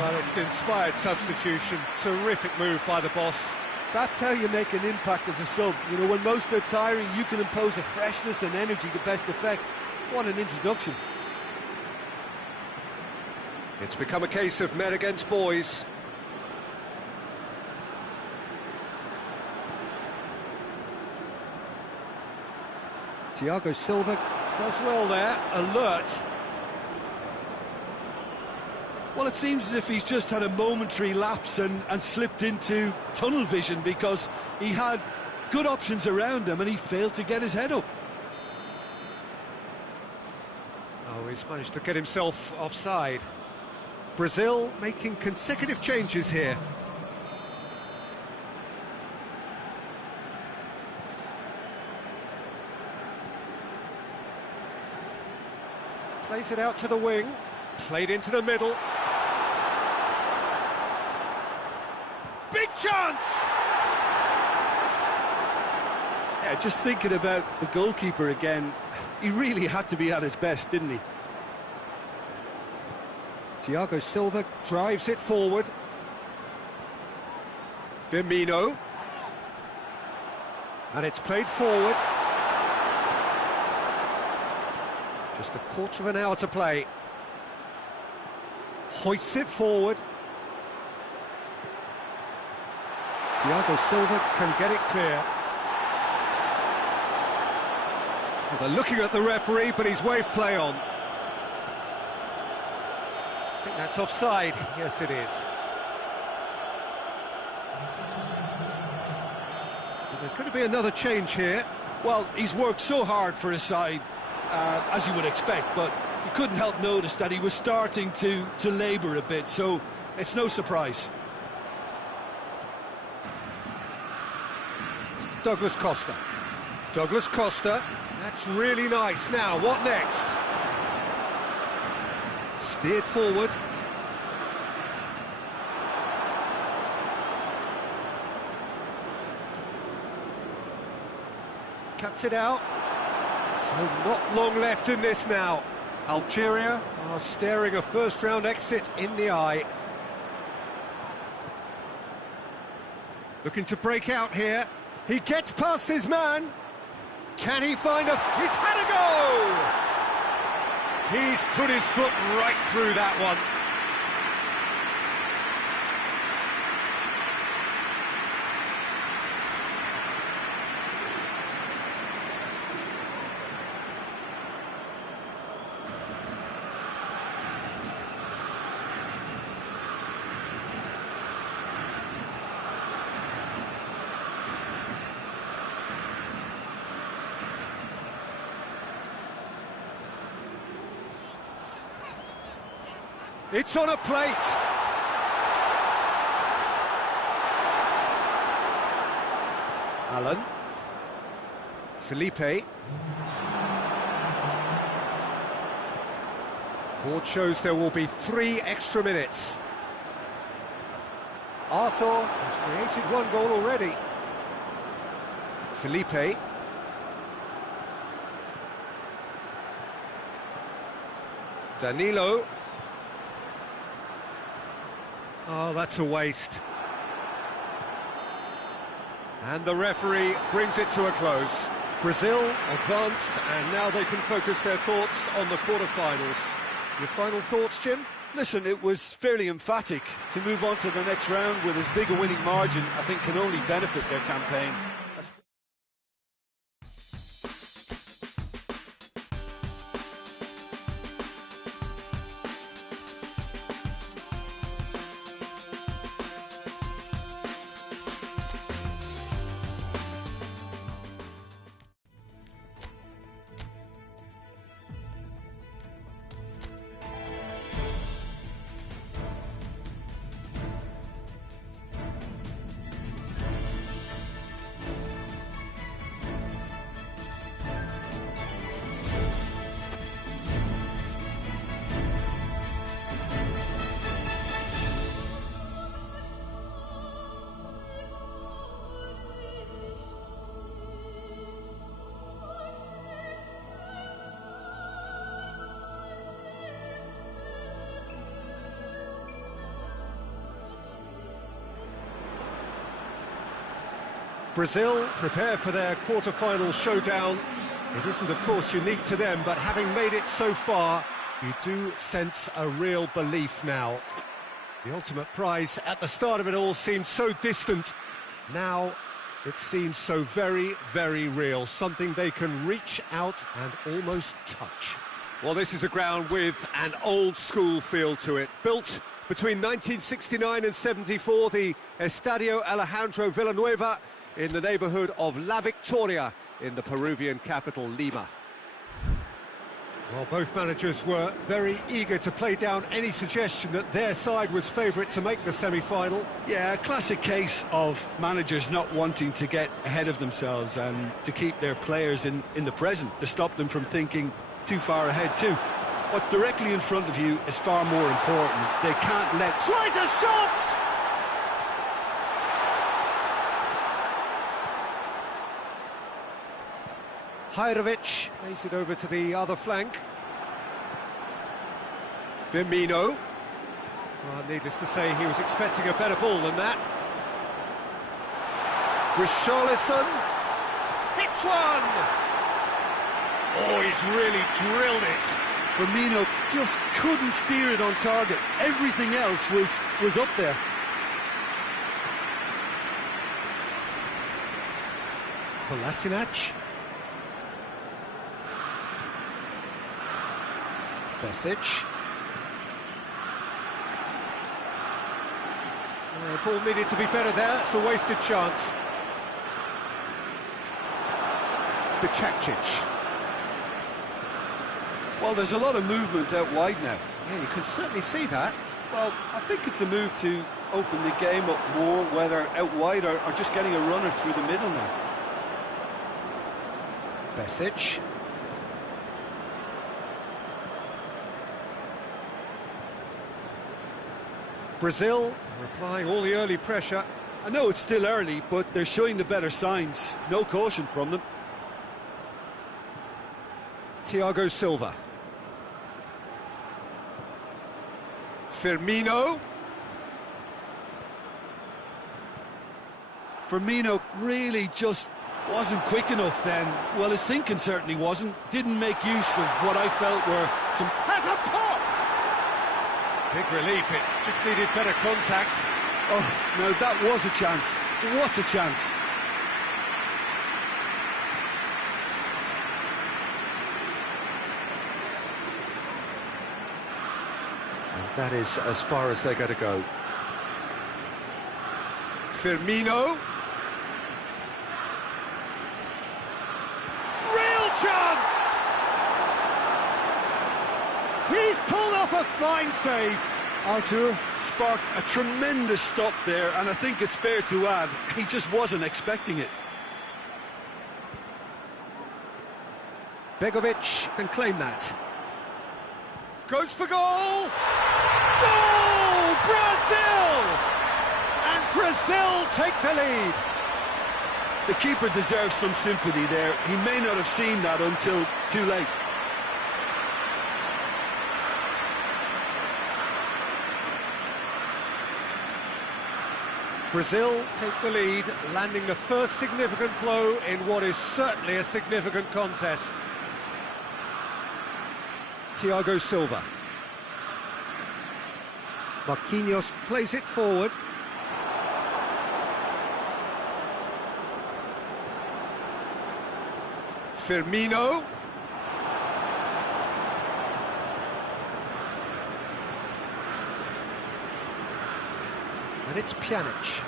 Well, it's an inspired substitution. Terrific move by the boss. That's how you make an impact as a sub. You know, when most are tiring, you can impose a freshness and energy to best effect. What an introduction. It's become a case of men against boys. Thiago Silva does well there, alert. Well, it seems as if he's just had a momentary lapse and slipped into tunnel vision, because he had good options around him and he failed to get his head up. Oh, he's managed to get himself offside. Brazil making consecutive changes here. Plays it out to the wing, played into the middle. Big chance! Yeah, just thinking about the goalkeeper again, he really had to be at his best, didn't he? Thiago Silva drives it forward. Firmino. And it's played forward. Just a quarter of an hour to play. Hoists it forward. Thiago Silva can get it clear. Well, they're looking at the referee, but he's waved play on. I think that's offside. Yes, it is. But there's going to be another change here. Well, he's worked so hard for his side, as you would expect, but you couldn't help notice that he was starting to labour a bit, so it's no surprise. Douglas Costa. Douglas Costa. That's really nice. Now, what next? Steered forward. Cuts it out. So not long left in this now. Algeria are staring a first-round exit in the eye. Looking to break out here. He gets past his man. Can he find a... He's had a go! He's put his foot right through that one. It's on a plate. Alan. Felipe. Board shows there will be 3 extra minutes. Arthur has created 1 goal already. Felipe. Danilo. Oh, that's a waste. And the referee brings it to a close. Brazil advance, and now they can focus their thoughts on the quarter-finals. Your final thoughts, Jim? Listen, it was fairly emphatic. To move on to the next round with as big a winning margin, I think can only benefit their campaign. Brazil prepare for their quarter-final showdown. It isn't, of course, unique to them, but having made it so far, you do sense a real belief now. The ultimate prize at the start of it all seemed so distant. Now it seems so very, very real, something they can reach out and almost touch. Well, this is a ground with an old-school feel to it. Built between 1969 and 74, the Estadio Alejandro Villanueva in the neighbourhood of La Victoria in the Peruvian capital, Lima. Well, both managers were very eager to play down any suggestion that their side was favourite to make the semi-final. Yeah, a classic case of managers not wanting to get ahead of themselves and to keep their players in the present, to stop them from thinking too far ahead too. What's directly in front of you is far more important. They can't let... Tries a shot! Hajrovic plays it over to the other flank. Firmino. Well, needless to say, he was expecting a better ball than that. Richarlison hits one! Oh, he's really drilled it. Firmino just couldn't steer it on target. Everything else was up there. Kolasinac. Besic. The ball needed to be better there. It's a wasted chance. Bicakcic. Well, there's a lot of movement out wide now. Yeah, you can certainly see that. Well, I think it's a move to open the game up more, whether out wide or just getting a runner through the middle now. Besic. Brazil are applying all the early pressure. I know it's still early, but they're showing the better signs. No caution from them. Thiago Silva. Firmino. Firmino really just wasn't quick enough then. Well, his thinking certainly wasn't. Didn't make use of what I felt were some... Has a pop! Big relief, it just needed better contact. Oh, no, that was a chance. What a chance. And that is as far as they're going to go. Firmino. Real chance! He's pulled off a fine save. Artur sparked a tremendous stop there, and I think it's fair to add, he just wasn't expecting it. Begovic can claim that. Goes for goal! Goal! Brazil! And Brazil take the lead. The keeper deserves some sympathy there. He may not have seen that until too late. Brazil take the lead, landing the first significant blow in what is certainly a significant contest. Thiago Silva. Marquinhos plays it forward. Firmino. And it's Pjanic.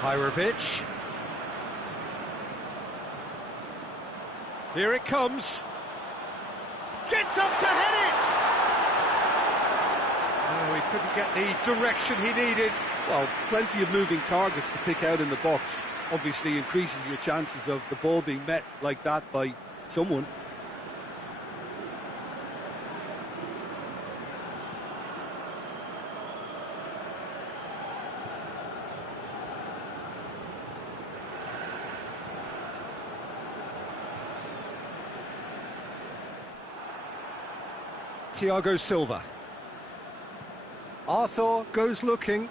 Hajrovic. Here it comes. Gets up to head it! Oh, he couldn't get the direction he needed. Well, plenty of moving targets to pick out in the box. Obviously increases your chances of the ball being met like that by someone. Thiago Silva. Arthur goes looking.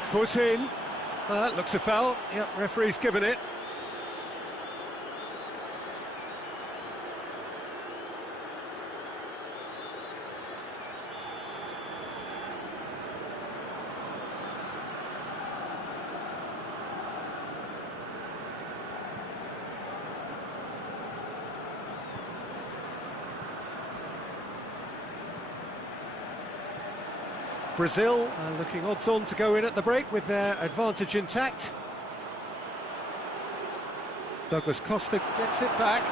Foot in. That looks a foul. Yep, referee's given it. Brazil looking odds-on to go in at the break with their advantage intact. Douglas Costa gets it back.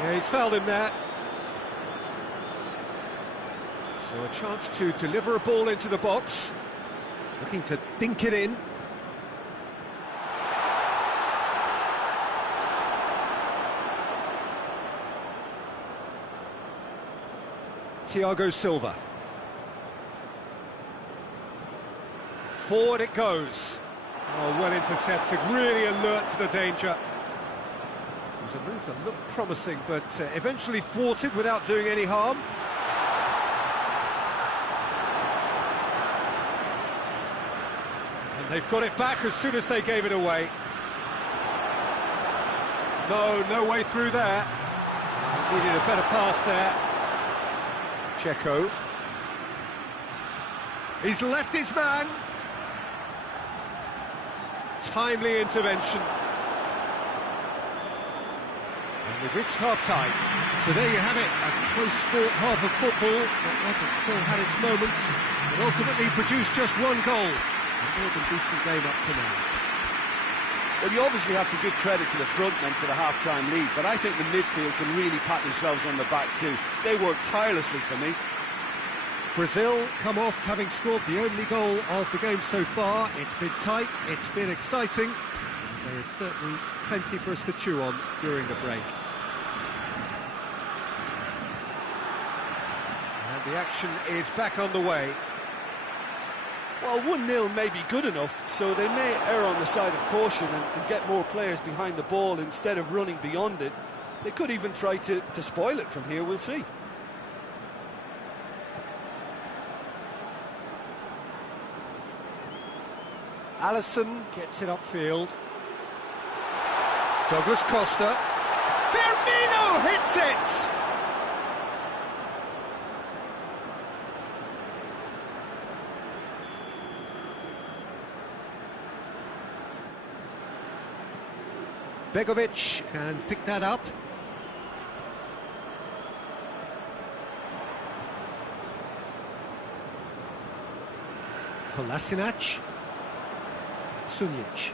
Yeah, he's fouled him there. So a chance to deliver a ball into the box. Looking to dink it in. Thiago Silva. Forward it goes. Oh, well intercepted, really alert to the danger. It was a move that looked promising, but eventually thwarted without doing any harm. And they've got it back as soon as they gave it away. No way through there. Needed a better pass there. Checo. He's left his man. Timely intervention. And we've reached half-time. So there you have it, a close fought half of football, but like it still had its moments. It ultimately produced just one goal. A more than decent game up to now. Well, you obviously have to give credit to the front men for the half-time lead, but I think the midfield can really pat themselves on the back too. They worked tirelessly for me. Brazil come off having scored the only goal of the game so far. It's been tight, it's been exciting. There is certainly plenty for us to chew on during the break. And the action is back on the way. Well, 1-0 may be good enough, so they may err on the side of caution and get more players behind the ball instead of running beyond it. They could even try to spoil it from here, we'll see. Alisson gets it upfield. Douglas Costa. Firmino hits it! Begovic can pick that up. Kolasinac. Sunic.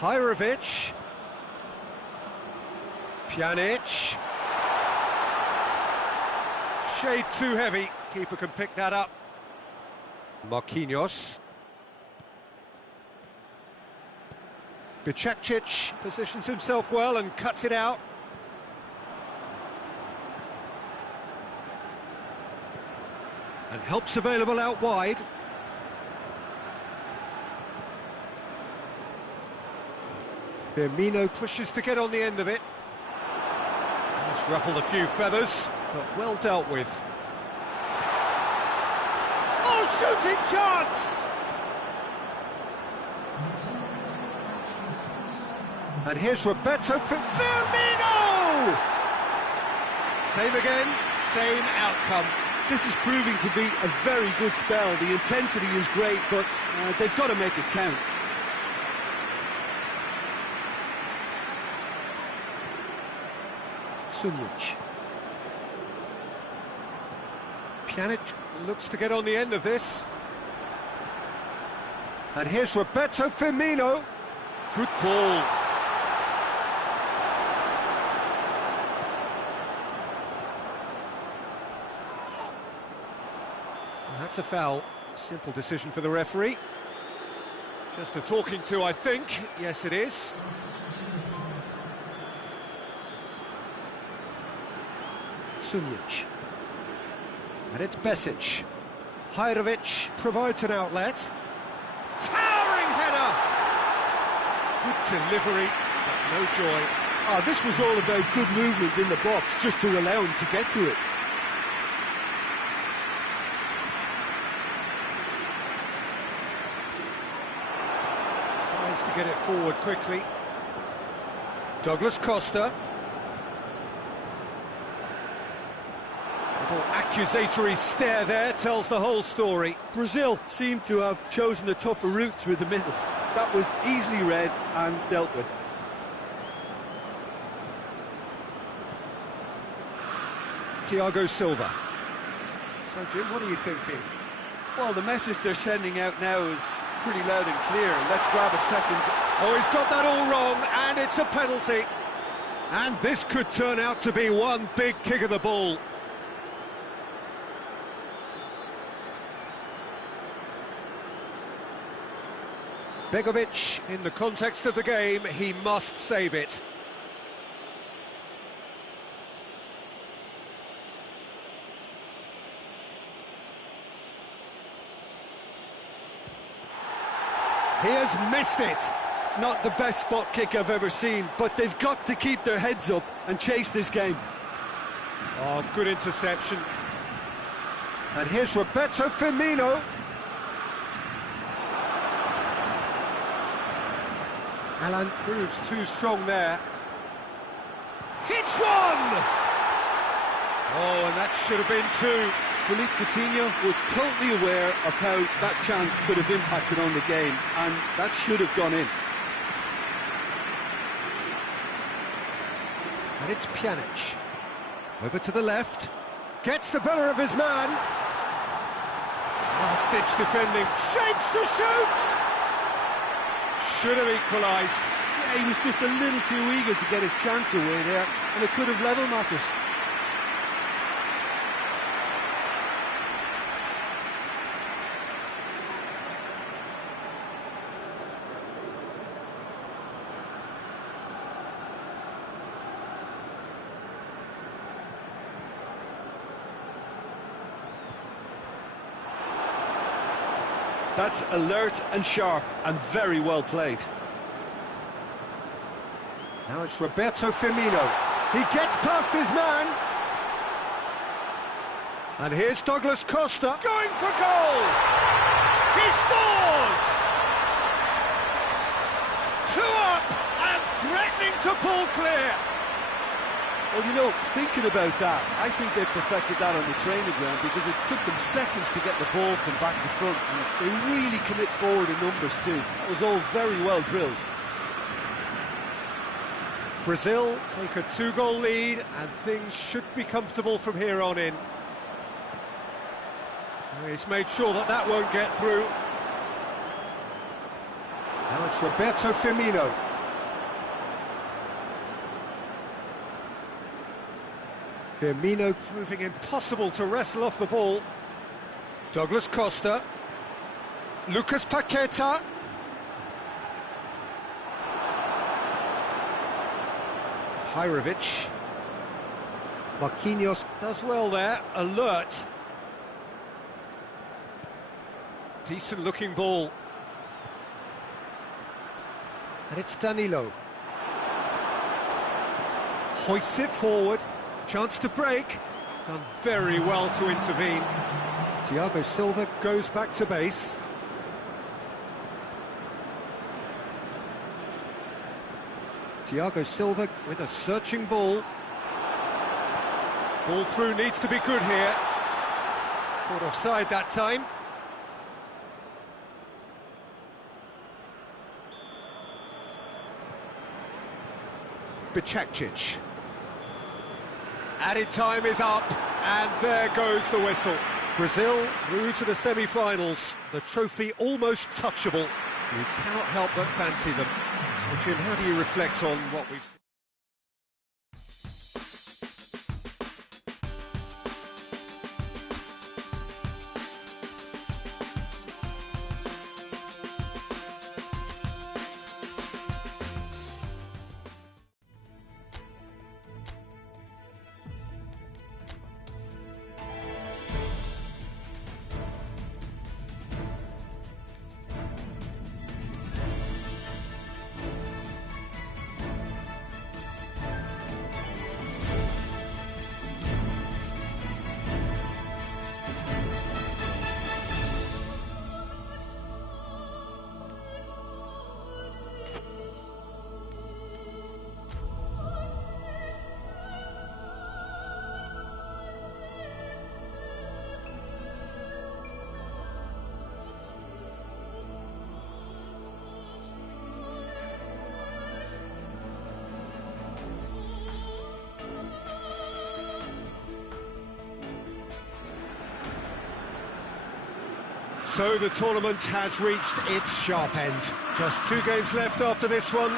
Hajrovic. Pjanic. Shade too heavy. Keeper can pick that up. Marquinhos. Bicakcic positions himself well and cuts it out. And help's available out wide. Firmino pushes to get on the end of it. It's ruffled a few feathers, but well dealt with. Oh, shooting chance! And here's Roberto Firmino! Same again, same outcome. This is proving to be a very good spell. The intensity is great, but they've got to make it count. Sunic. Pjanic looks to get on the end of this. And here's Roberto Firmino. Good ball. That's a foul. Simple decision for the referee. Just a talking to, I think. Yes, it is. Sunic. And it's Besic. Hajrovic provides an outlet. Good delivery, but no joy. Oh, this was all about good movement in the box, just to allow him to get to it. Tries to get it forward quickly. Douglas Costa. Little accusatory stare there tells the whole story. Brazil seemed to have chosen a tougher route through the middle. That was easily read and dealt with. Thiago Silva. So, Jim, what are you thinking? Well, the message they're sending out now is pretty loud and clear. Let's grab a second. Oh, he's got that all wrong, and it's a penalty. And this could turn out to be one big kick of the ball. Begovic, in the context of the game, he must save it. He has missed it. Not the best spot kick I've ever seen, but they've got to keep their heads up and chase this game. Oh, good interception. And here's Roberto Firmino. Alan proves too strong there. Hits one! Oh, and that should have been two. Philippe Coutinho was totally aware of how that chance could have impacted on the game, and that should have gone in. And it's Pjanic. Over to the left. Gets the better of his man. Last-ditch defending. Shapes to shoot! Should have equalised. Yeah, he was just a little too eager to get his chance away there, and it could have level matters. That's alert and sharp and very well played. Now it's Roberto Firmino. He gets past his man. And here's Douglas Costa going for goal. He scores! 2 up and threatening to pull clear. Well, you know, thinking about that, I think they perfected that on the training ground because it took them seconds to get the ball from back to front. And they really commit forward in numbers too. That was all very well drilled. Brazil take a 2-goal lead and things should be comfortable from here on in. He's made sure that that won't get through. Now it's Roberto Firmino. Firmino proving impossible to wrestle off the ball. Douglas Costa. Lucas Paqueta. Hirovic. Marquinhos does well there, alert. Decent looking ball. And it's Danilo. Hoists it forward. Chance to break. Done very well to intervene. Thiago Silva goes back to base. Thiago Silva with a searching ball. Ball through needs to be good here. Caught offside that time. Bicakcic. Added time is up, and there goes the whistle. Brazil through to the semi-finals. The trophy almost touchable. You cannot help but fancy them. So, Jim, how do you reflect on what we've seen? So the tournament has reached its sharp end. Just 2 games left after this one,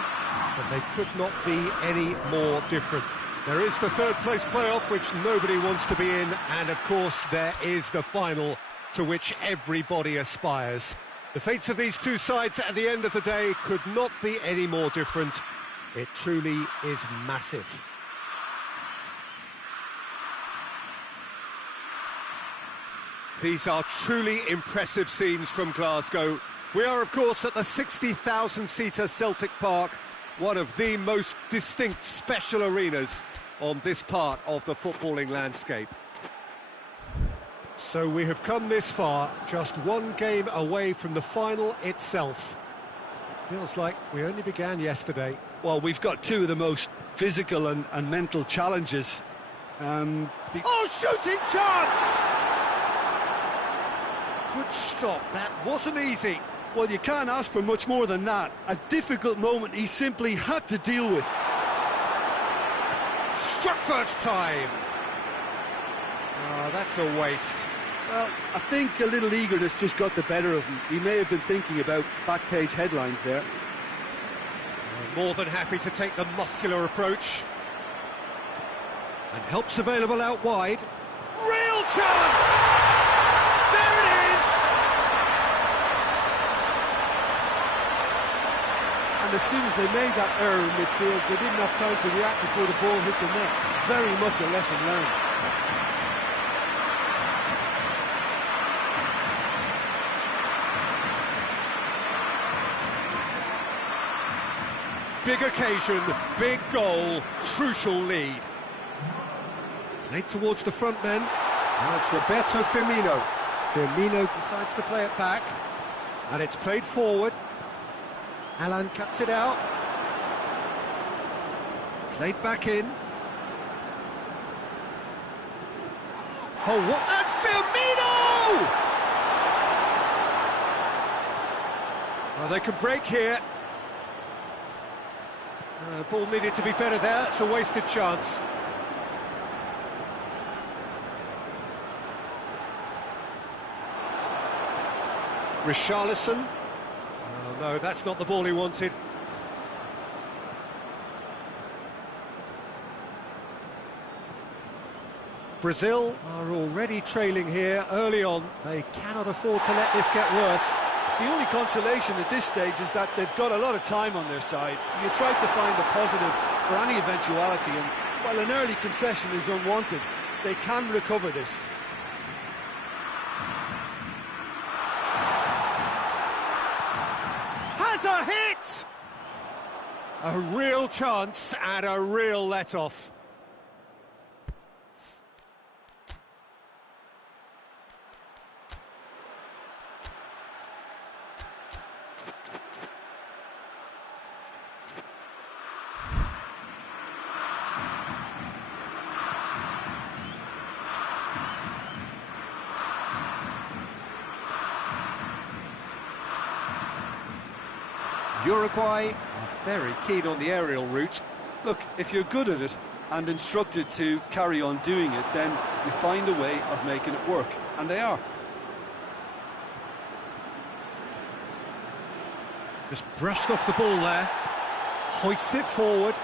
but they could not be any more different. There is the third place playoff, which nobody wants to be in, and of course there is the final, to which everybody aspires. The fates of these two sides at the end of the day could not be any more different. It truly is massive. These are truly impressive scenes from Glasgow. We are, of course, at the 60,000-seater Celtic Park, one of the most distinct special arenas on this part of the footballing landscape. So we have come this far, just 1 game away from the final itself. Feels like we only began yesterday. Well, we've got 2 of the most physical and mental challenges. Oh, shooting chance! Good stop, that wasn't easy. Well, you can't ask for much more than that. A difficult moment he simply had to deal with. Struck first time. Oh, that's a waste. Well, I think a little eagerness just got the better of him. He may have been thinking about back-page headlines there. More than happy to take the muscular approach. And help's available out wide. Real chance! There it is! And as soon as they made that error in midfield, they didn't have time to react before the ball hit the net. Very much a lesson learned. Big occasion, big goal, crucial lead. Played towards the front men. Now it's Roberto Firmino. Firmino decides to play it back. And it's played forward. Alan cuts it out. Played back in. Oh, what? And Firmino! Well, they can break here. Ball needed to be better there. It's a wasted chance. Richarlison. Oh, no, that's not the ball he wanted. Brazil are already trailing here early on. They cannot afford to let this get worse. The only consolation at this stage is that they've got a lot of time on their side. You try to find a positive for any eventuality, and while an early concession is unwanted, they can recover this. Has a hit! A real chance and a real let-off. Uruguay are very keen on the aerial route. Look, if you're good at it and instructed to carry on doing it, then you find a way of making it work, and they are. Just brushed off the ball there. Hoists it forward.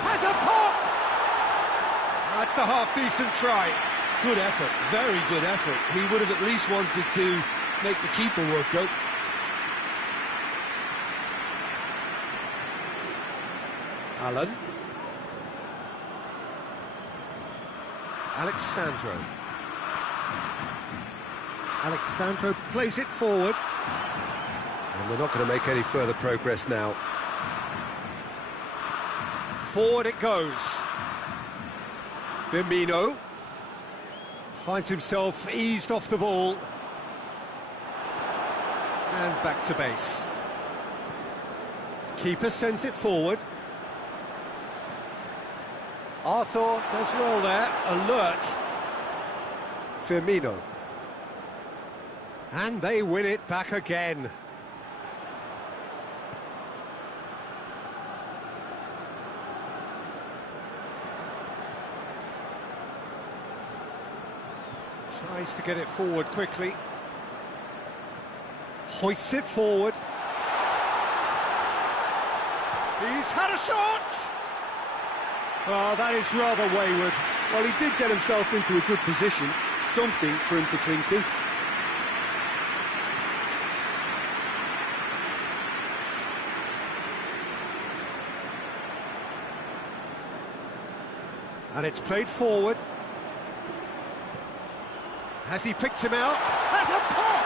Has a pop! That's a half-decent try. Good effort, very good effort. He would have at least wanted to make the keeper work, though. Alan. Alexandro plays it forward. And we're not going to make any further progress now. Forward it goes. Firmino finds himself eased off the ball. And back to base. Keeper sends it forward. Arthur does well there, alert. Firmino. And they win it back again. Tries to get it forward quickly. Hoists it forward. He's had a shot! Oh, that is rather wayward. Well, he did get himself into a good position, something for him to cling to. And it's played forward. Has he picked him out? Has a pop!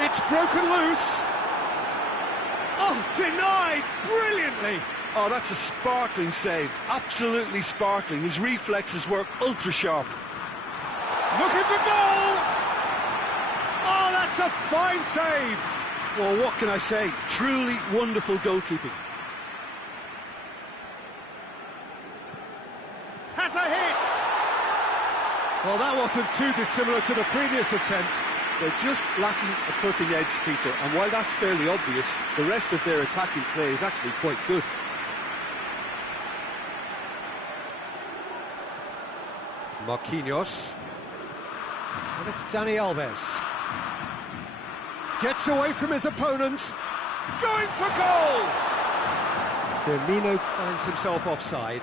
It's broken loose. Oh, denied brilliantly. Oh, that's a sparkling save. Absolutely sparkling. His reflexes work ultra sharp. Look at the goal! Oh, that's a fine save. Well, what can I say? Truly wonderful goalkeeping. Has a hit! Well, that wasn't too dissimilar to the previous attempt. They're just lacking a cutting edge, Peter, and while that's fairly obvious, the rest of their attacking play is actually quite good. Marquinhos. And it's Dani Alves. Gets away from his opponent. Going for goal! Firmino finds himself offside.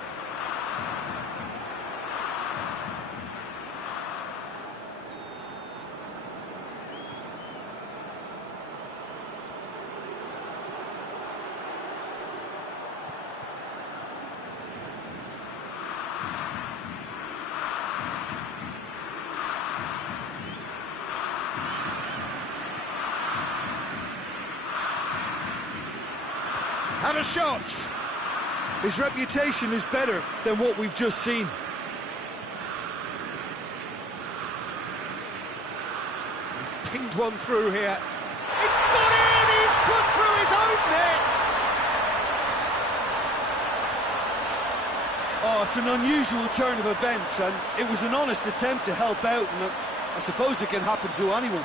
Had a shot! His reputation is better than what we've just seen. He's pinged one through here. It's got in! He's put through his own net! Oh, it's an unusual turn of events, and it was an honest attempt to help out, and I suppose it can happen to anyone.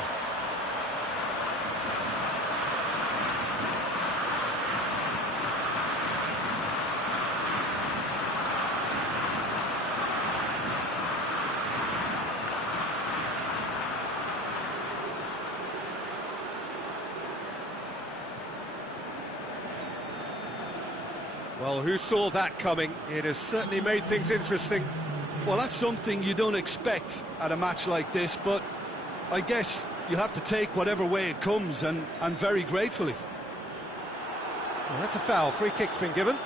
Well, who saw that coming? It has certainly made things interesting. Well, that's something you don't expect at a match like this, but I guess you'll have to take whatever way it comes, and very gratefully. Well, that's a foul. Free kick's been given.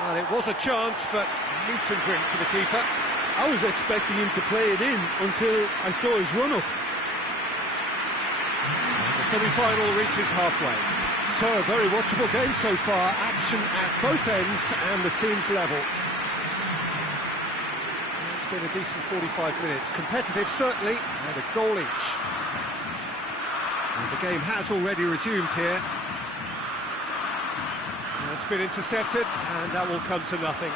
Well, it was a chance, but meet and drink for the keeper. I was expecting him to play it in until I saw his run-up. The semi-final reaches halfway. So, a very watchable game so far. Action at both ends and the team's level. It's been a decent 45 minutes. Competitive, certainly, and a goal each. And the game has already resumed here. It's been intercepted, and that will come to nothing.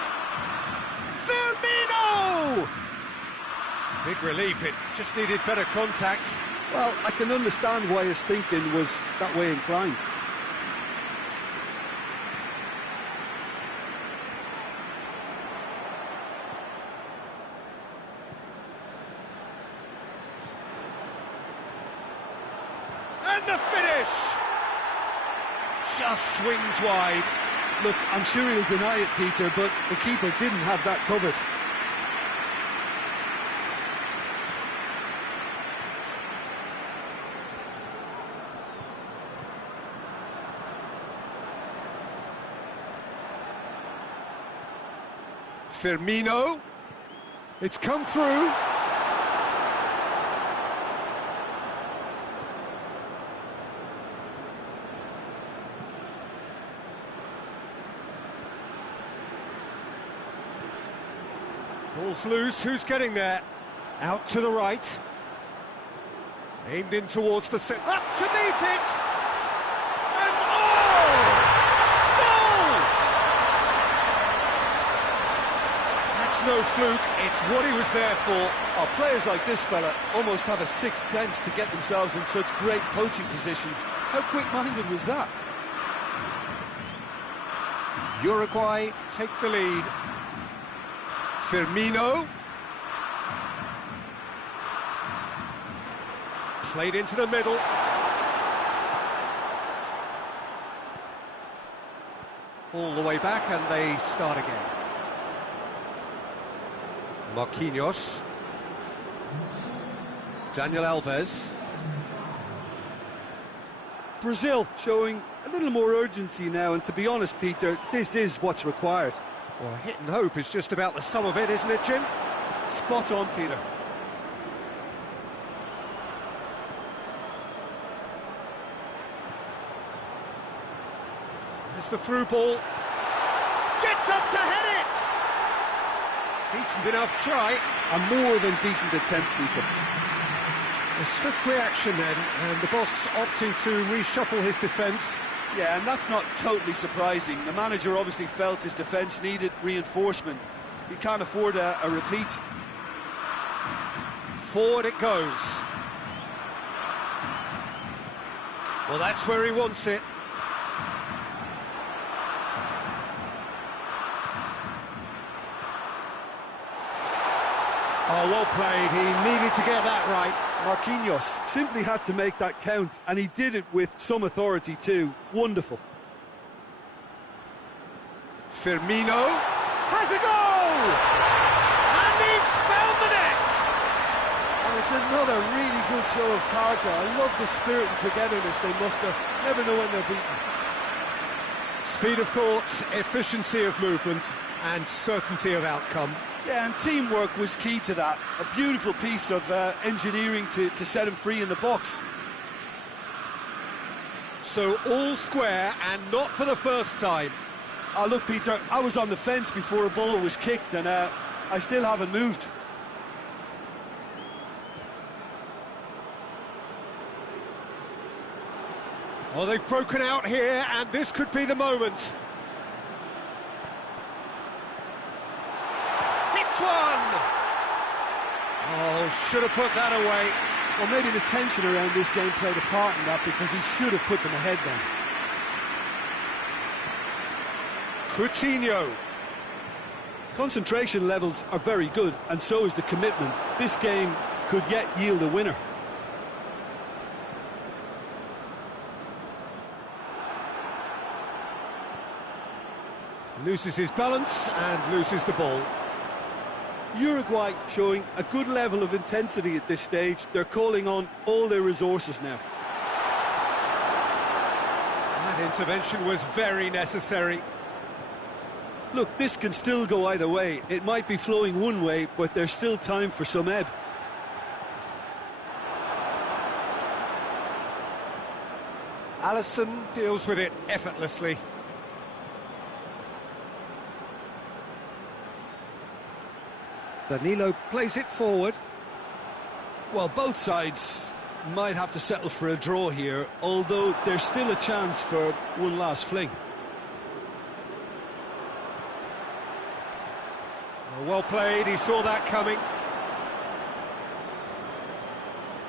Firmino! Big relief, it just needed better contact. Well, I can understand why his thinking was that way inclined. And the finish! Just swings wide. Look, I'm sure he'll deny it, Peter, but the keeper didn't have that covered. Firmino. It's come through. Ball's loose, who's getting there? Out to the right. Aimed in towards the centre. Up to meet it! And oh! Goal! That's no no fluke, it's what he was there for. Oh, players like this fella almost have a sixth sense to get themselves in such great poaching positions. How quick-minded was that? Uruguay take the lead. Firmino. Played into the middle. All the way back, and they start again. Marquinhos. Daniel Alves. Brazil showing a little more urgency now, and to be honest, Peter, this is what's required. Well, hit and hope is just about the sum of it, isn't it, Jim? Spot on, Peter. It's the through ball. Gets up to head it! Decent enough try. A more than decent attempt, Peter. A swift reaction then, and the boss opting to reshuffle his defence. Yeah, and that's not totally surprising. The manager obviously felt his defence needed reinforcement. He can't afford a repeat. Forward it goes. Well, that's where he wants it. Oh, well played. He needed to get that right. Marquinhos simply had to make that count, and he did it with some authority too. Wonderful. Firmino has a goal! And he's found the net! And it's another really good show of character. I love the spirit and togetherness they muster. Never know when they're beaten. Speed of thought, efficiency of movement, and certainty of outcome. Yeah, and teamwork was key to that. A beautiful piece of engineering to set him free in the box. So all square, and not for the first time. Oh, look, Peter, I was on the fence before a ball was kicked, and I still haven't moved. Oh, they've broken out here, and this could be the moment. One! Oh, should have put that away. Well, maybe the tension around this game played a part in that, because he should have put them ahead then. Coutinho. Concentration levels are very good, and so is the commitment. This game could yet yield a winner. Loses his balance and loses the ball. Uruguay showing a good level of intensity at this stage. They're calling on all their resources now. That intervention was very necessary. Look, this can still go either way. It might be flowing one way, but there's still time for some ebb. Alisson deals with it effortlessly. Danilo plays it forward. Well, both sides might have to settle for a draw here, although there's still a chance for one last fling. Well played, he saw that coming.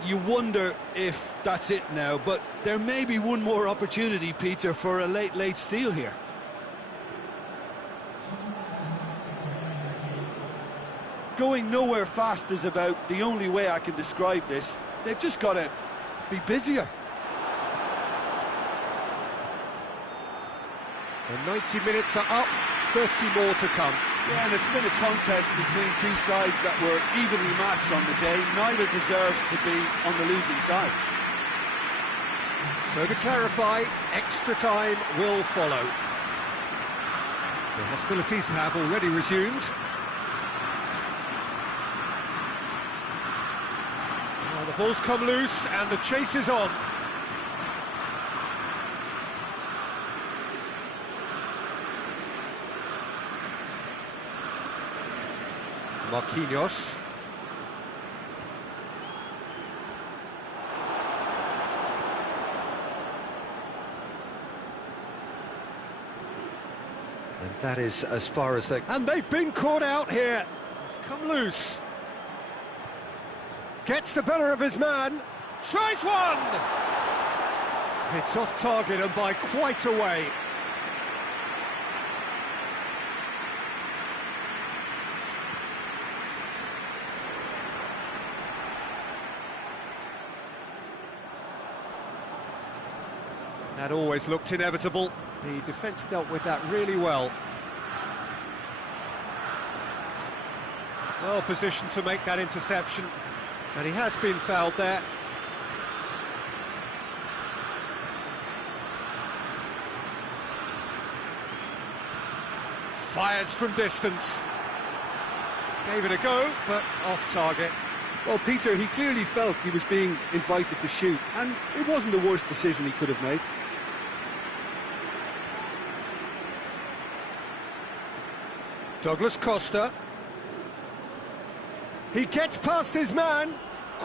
You wonder if that's it now, but there may be one more opportunity, Peter, for a late steal here. Going nowhere fast is about the only way I can describe this. They've just got to be busier. The 90 minutes are up, 30 more to come. Yeah, and it's been a contest between two sides that were evenly matched on the day. Neither deserves to be on the losing side. So to clarify, extra time will follow. The hostilities have already resumed. The ball's come loose and the chase is on. Marquinhos. And that is as far as they... And they've been caught out here. He's come loose. Gets the better of his man. Tries one! It's off target and by quite a way. That always looked inevitable. The defence dealt with that really well. Well positioned to make that interception. And he has been fouled there. Fires from distance. Gave it a go, but off target. Well, Peter, he clearly felt he was being invited to shoot, and it wasn't the worst decision he could have made. Douglas Costa. He gets past his man.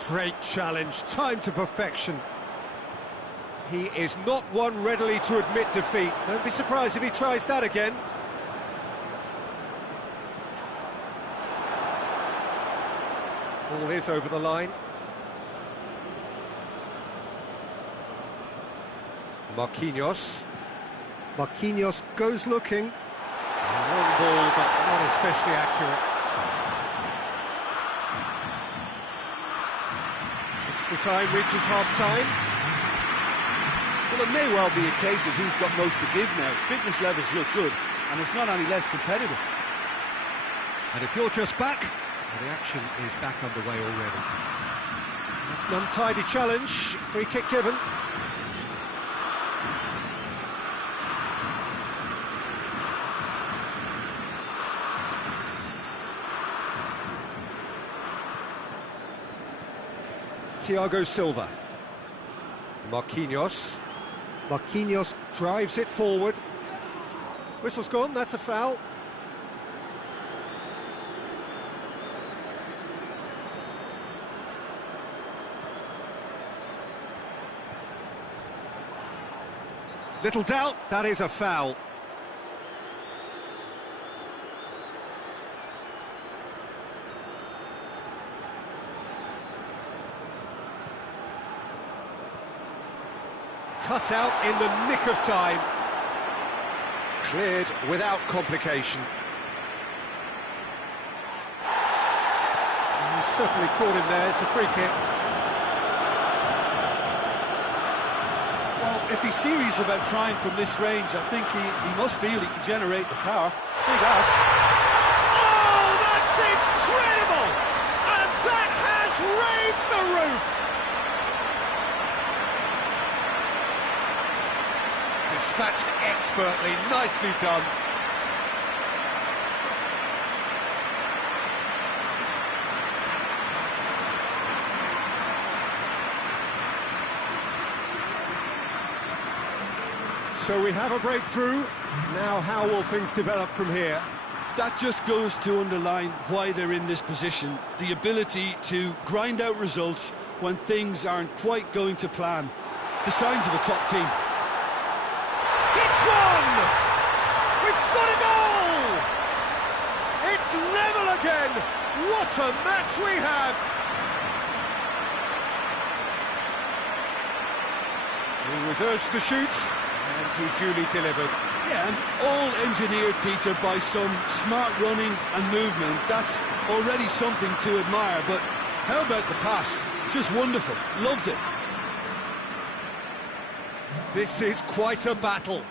Great challenge, timed to perfection. He is not one readily to admit defeat. Don't be surprised if he tries that again. Ball is over the line. Marquinhos. Marquinhos goes looking. One ball, but not especially accurate. Extra time reaches half-time. Well, it may well be a case of who's got most to give now. Fitness levels look good, and it's not any less competitive. And if you're just back, well, the action is back underway already. That's an untidy challenge. Free kick given. Thiago Silva. Marquinhos. Marquinhos drives it forward. Whistle's gone, that's a foul. Little doubt, that is a foul. Cut out in the nick of time. Cleared without complication. And he's certainly caught him there, it's a free kick. Well, if he's serious about trying from this range, I think he must feel he can generate the power. Big ask. Oh, that's incredible! And that has raised the roof! Dispatched expertly, nicely done. So we have a breakthrough. Now how will things develop from here? That just goes to underline why they're in this position. The ability to grind out results when things aren't quite going to plan. The signs of a top team. It's one! We've got a goal! It's level again! What a match we have! He was urged to shoot, and he duly delivered. Yeah, and all engineered, Peter, by some smart running and movement. That's already something to admire, but how about the pass? Just wonderful. Loved it. This is quite a battle.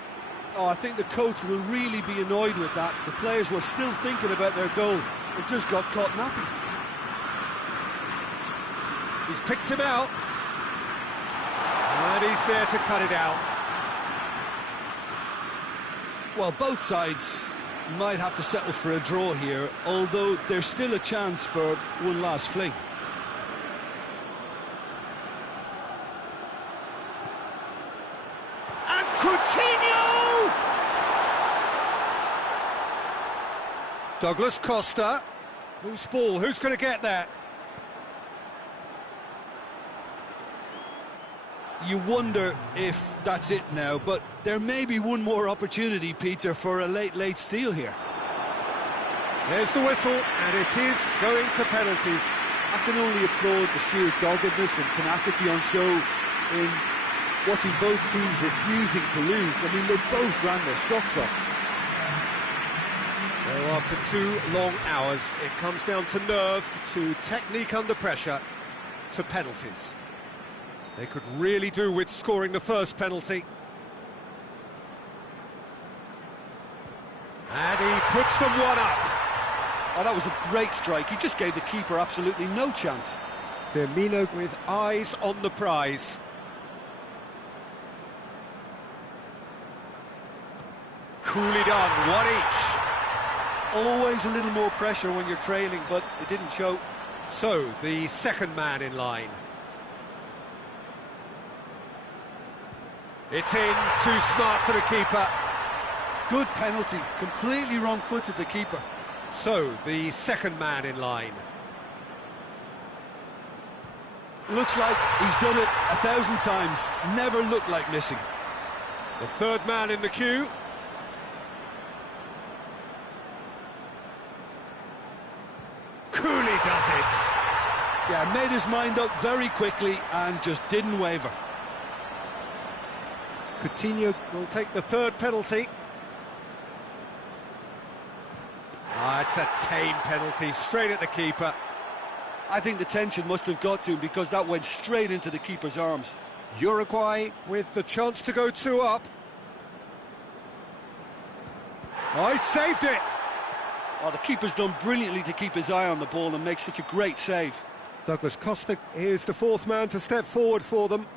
Oh, I think the coach will really be annoyed with that. The players were still thinking about their goal. It just got caught napping. He's picked him out. And he's there to cut it out. Well, both sides might have to settle for a draw here, although there's still a chance for one last fling. And Coutinho! Douglas Costa. Loose ball, who's going to get that? You wonder if that's it now, but there may be one more opportunity, Peter, for a late steal here. There's the whistle, and it is going to penalties. I can only applaud the sheer doggedness and tenacity on show in watching both teams refusing to lose. I mean, they both ran their socks off. So after 2 long hours, it comes down to nerve, to technique under pressure, to penalties. They could really do with scoring the first penalty. And he puts them one up. Oh, that was a great strike. He just gave the keeper absolutely no chance. Firmino with eyes on the prize. Coolly done, 1 each. Always a little more pressure when you're trailing, but it didn't show. So, the second man in line. It's in, too smart for the keeper. Good penalty, completely wrong-footed the keeper. So, the second man in line. Looks like he's done it 1,000 times, never looked like missing. The third man in the queue. Coolly does it. Yeah, made his mind up very quickly and just didn't waver. Coutinho will take the third penalty. It's a tame penalty, straight at the keeper. I think the tension must have got to him because that went straight into the keeper's arms. Uruguay with the chance to go 2 up. Oh, he saved it! Oh, the keeper's done brilliantly to keep his eye on the ball and make such a great save. Douglas Costa is the fourth man to step forward for them.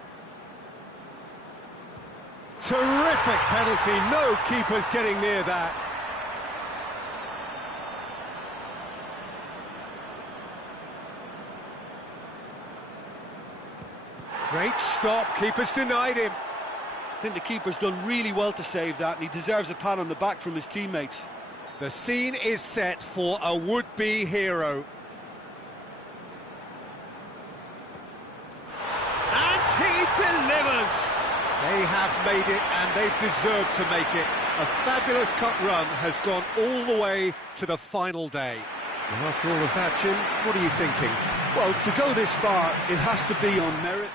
Terrific penalty, no keeper's getting near that. Great stop, keeper's denied him. I think the keeper's done really well to save that, and he deserves a pat on the back from his teammates. The scene is set for a would-be hero. And he delivers! They have made it, and they've deserved to make it. A fabulous cup run has gone all the way to the final day. And after all of that, Jim, what are you thinking? Well, to go this far, it has to be on merit.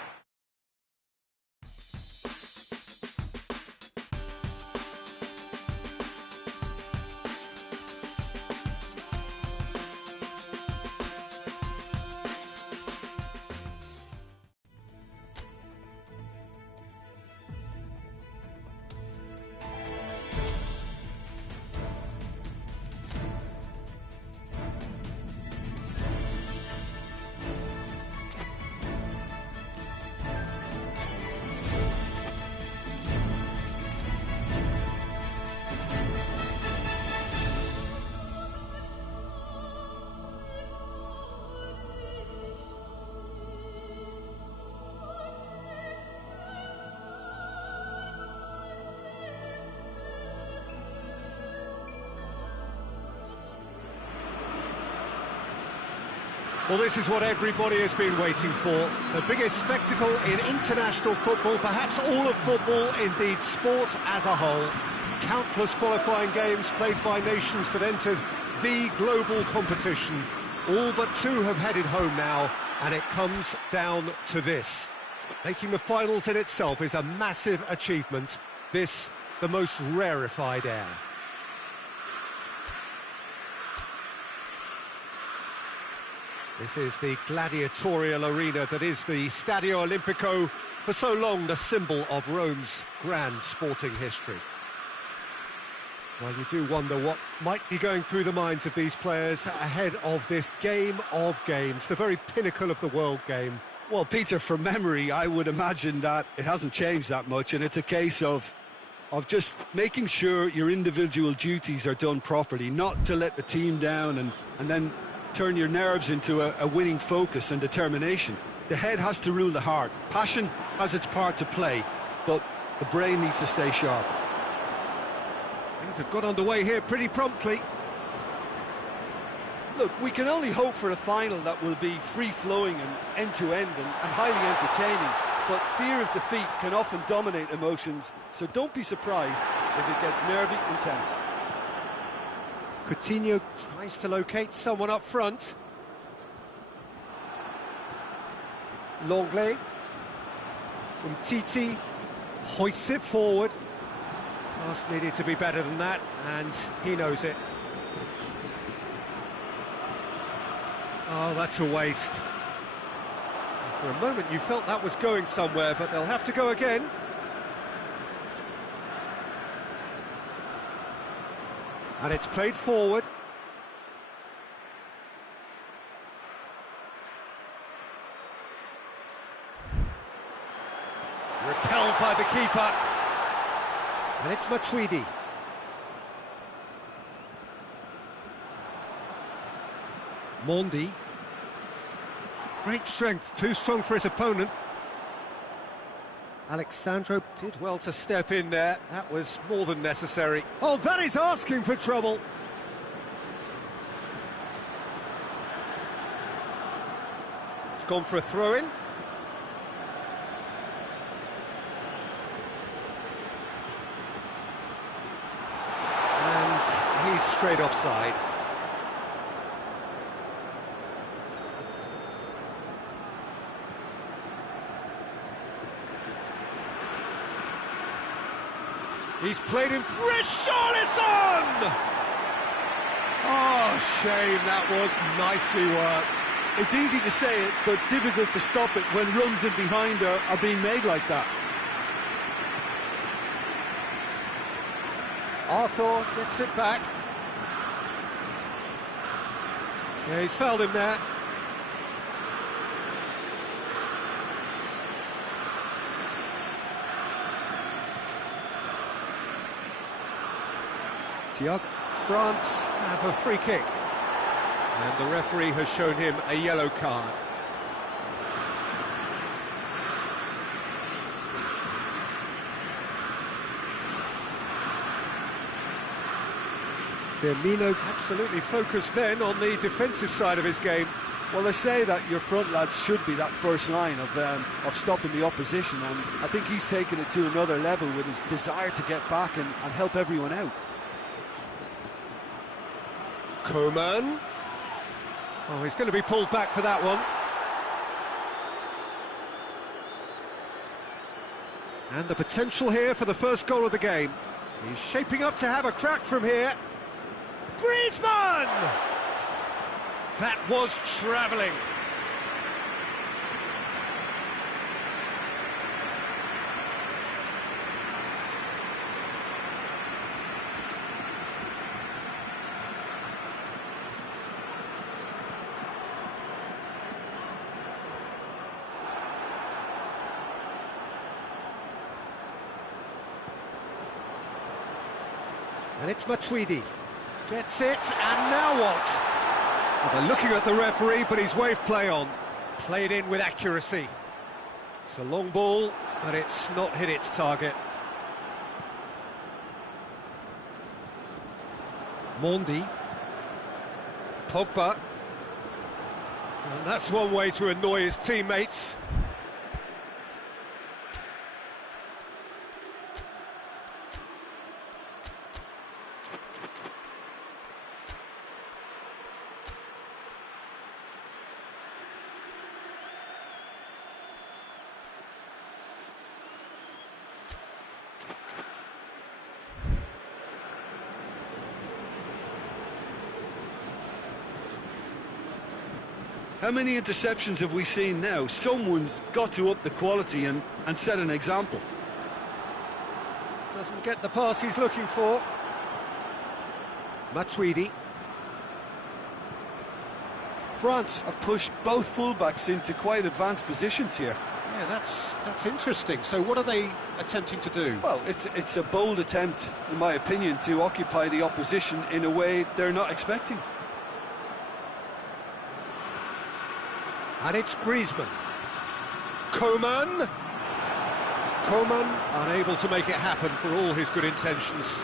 Well, this is what everybody has been waiting for. The biggest spectacle in international football, perhaps all of football, indeed sport as a whole. Countless qualifying games played by nations that entered the global competition. All but 2 have headed home now, and it comes down to this. Making the finals in itself is a massive achievement. This, the most rarefied air. This is the gladiatorial arena that is the Stadio Olimpico, for so long the symbol of Rome's grand sporting history. Well, you do wonder what might be going through the minds of these players ahead of this game of games, the very pinnacle of the world game. Well, Peter, from memory, I would imagine that it hasn't changed that much, and it's a case of just making sure your individual duties are done properly, not to let the team down and then turn your nerves into a winning focus and determination. The head has to rule the heart. Passion has its part to play, but the brain needs to stay sharp. Things have got underway here pretty promptly. Look, we can only hope for a final that will be free-flowing and end-to-end and highly entertaining, but fear of defeat can often dominate emotions, so don't be surprised if it gets nervy and tense. Coutinho tries to locate someone up front. Longley. Umtiti hoists it forward. Pass needed to be better than that, and he knows it. Oh, that's a waste. For a moment you felt that was going somewhere, but they'll have to go again. And it's played forward. Repelled by the keeper. And it's Matuidi. Mondi. Great strength, too strong for his opponent. Alexandro did well to step in there. That was more than necessary. Oh, that is asking for trouble. It's gone for a throw-in. And he's straight offside. He's played in... Richarlison! Oh, shame, that was nicely worked. It's easy to say it, but difficult to stop it when runs in behind are being made like that. Arthur gets it back. Yeah, he's fouled him there. France have a free kick, and the referee has shown him a yellow card. Firmino absolutely focused then on the defensive side of his game. Well, they say that your front lads should be that first line of stopping the opposition, and I think he's taken it to another level with his desire to get back and help everyone out. Coman. Oh, he's going to be pulled back for that one. And the potential here for the first goal of the game. He's shaping up to have a crack from here. Griezmann! That was travelling. And it's Matuidi. Gets it, and now what? Well, they're looking at the referee, but he's waved play on. Played in with accuracy. It's a long ball, but it's not hit its target. Mondi. Pogba. And that's one way to annoy his teammates. How many interceptions have we seen now? Someone's got to up the quality and set an example. Doesn't get the pass he's looking for. Matuidi. France have pushed both fullbacks into quite advanced positions here. Yeah, that's interesting. So what are they attempting to do? Well, it's a bold attempt, in my opinion, to occupy the opposition in a way they're not expecting. And it's Griezmann. Coman. Coman unable to make it happen for all his good intentions.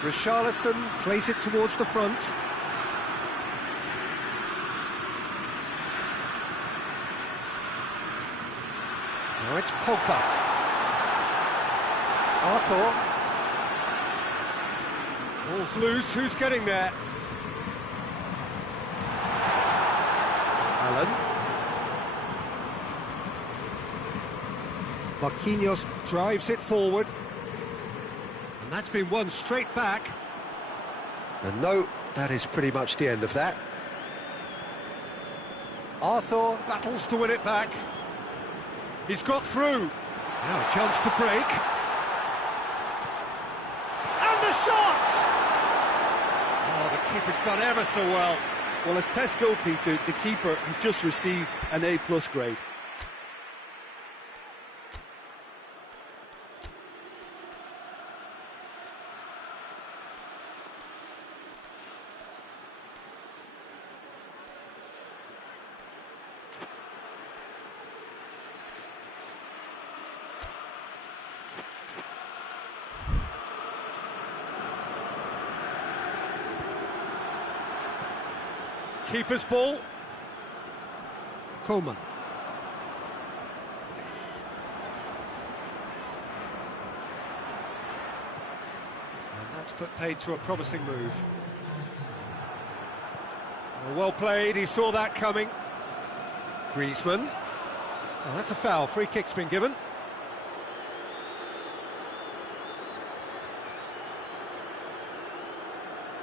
Richarlison plays it towards the front. Now it's Pogba. Arthur. Ball's loose, who's getting there? Allen. Marquinhos drives it forward. And that's been won straight back. And no, that is pretty much the end of that. Arthur battles to win it back. He's got through. Now a chance to break. And the shot! Oh, the keeper's done ever so well. Well, as tests go, Peter, the keeper has just received an A+ grade. Keeper's ball. Coleman. And that's put paid to a promising move. Well played, he saw that coming. Griezmann. Oh, that's a foul, free kick's been given.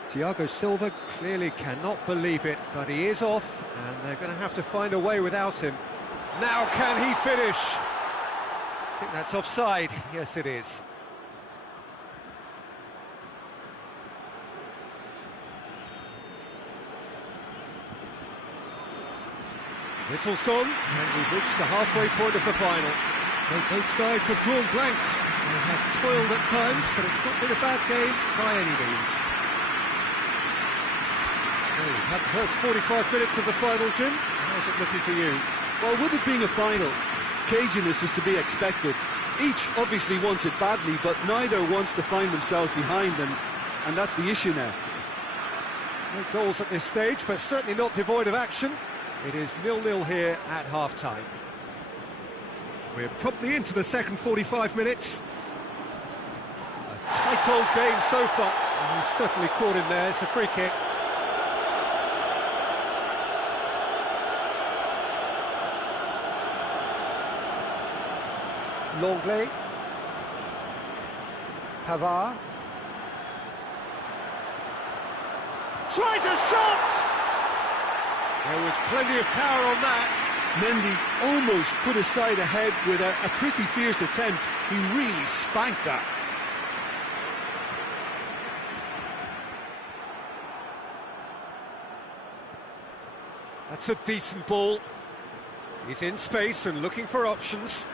Thiago Silva clearly cannot believe it, but he is off, and they're going to have to find a way without him. Now can he finish? I think that's offside. Yes, it is. Whistle's gone, and we've reached the halfway point of the final. Both sides have drawn blanks. They have toiled at times, but it's not been a bad game by any means. We've had the first 45 minutes of the final, Jim. How's it looking for you? Well, with it being a final, caginess is to be expected. Each obviously wants it badly, but neither wants to find themselves behind, and that's the issue now. No goals at this stage, but certainly not devoid of action. It is 0-0 here at half-time. We're promptly into the second 45 minutes. A tight old game so far. And he's certainly caught him there. It's a free kick. Longley. Pavard. Tries a shot! There was plenty of power on that. Mendy almost put his side ahead with a pretty fierce attempt. He really spanked that. That's a decent ball. He's in space and looking for options.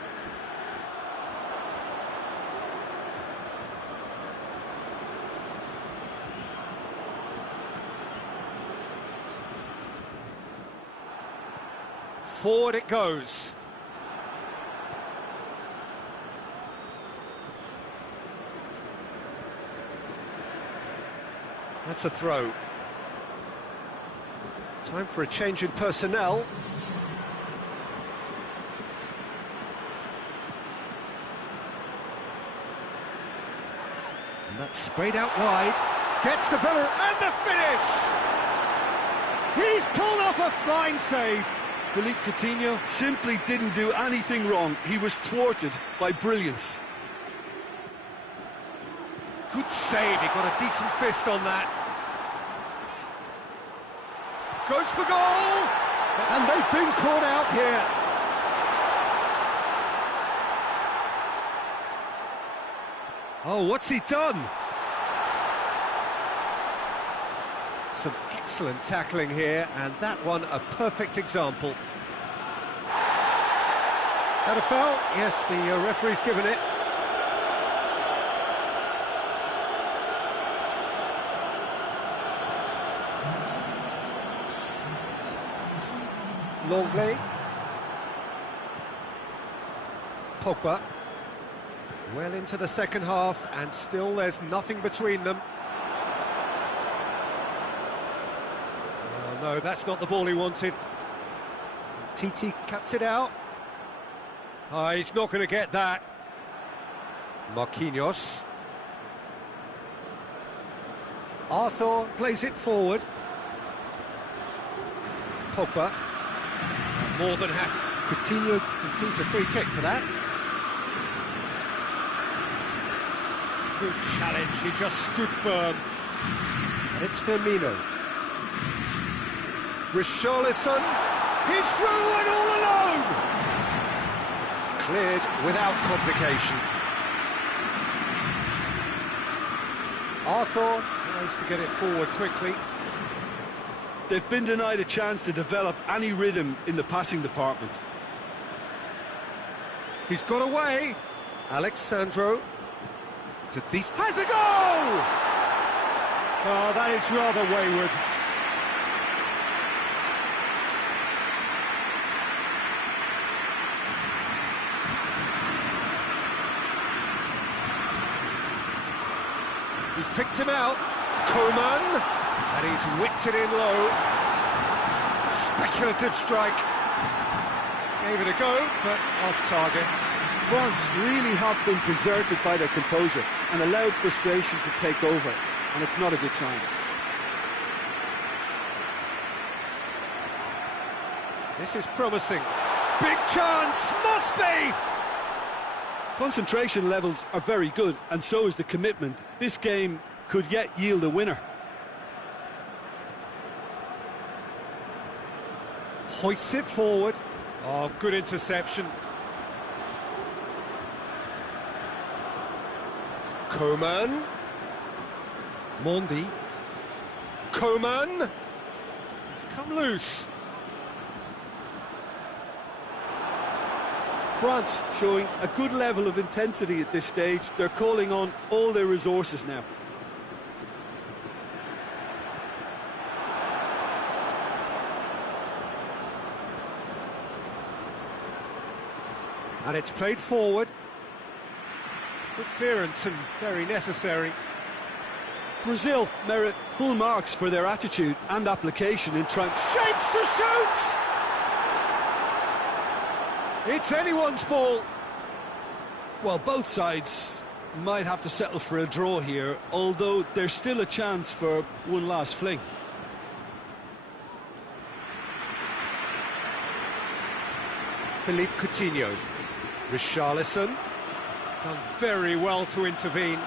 Forward it goes. That's a throw. Time for a change in personnel. And that's sprayed out wide. Gets to Bellerin and the finish! He's pulled off a fine save. Philippe Coutinho simply didn't do anything wrong. He was thwarted by brilliance. Good save, he got a decent fist on that. Goes for goal! And they've been caught out here. Oh, what's he done? Some excellent tackling here, and that one a perfect example. That a foul? Yes, the referee's given it. Longley. Pogba. Well into the second half, and still there's nothing between them. Oh no, that's not the ball he wanted. Titi cuts it out. Oh, he's not going to get that. Marquinhos. Arthur plays it forward. Pogba. More than happy. Coutinho concedes a free kick for that. Good challenge, he just stood firm. And it's Firmino. Richarlison. He's through and all alone! Cleared without complication. Arthur tries to get it forward quickly. They've been denied a chance to develop any rhythm in the passing department. He's got away. Alexandro. To this. Has a goal! Oh, that is rather wayward. He's picked him out. Coman. And he's whipped it in low. Speculative strike. Gave it a go, but off target. France really have been deserted by their composure and allowed frustration to take over, and it's not a good sign. This is promising. Big chance, must be! Concentration levels are very good, and so is the commitment. This game could yet yield a winner. Hoists it forward. Oh, good interception. Coman. Mondi. Coman. He's come loose. France showing a good level of intensity at this stage. They're calling on all their resources now. And it's played forward. Good clearance and very necessary. Brazil merit full marks for their attitude and application in trying... Shapes to shoot! It's anyone's ball. Well, both sides might have to settle for a draw here, although there's still a chance for one last fling. Philippe Coutinho. Richarlison. Done very well to intervene.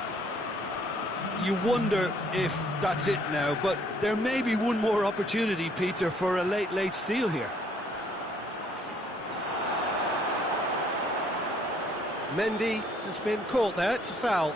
You wonder if that's it now, but there may be one more opportunity, Peter, for a late steal here. Mendy has been caught there, it's a foul.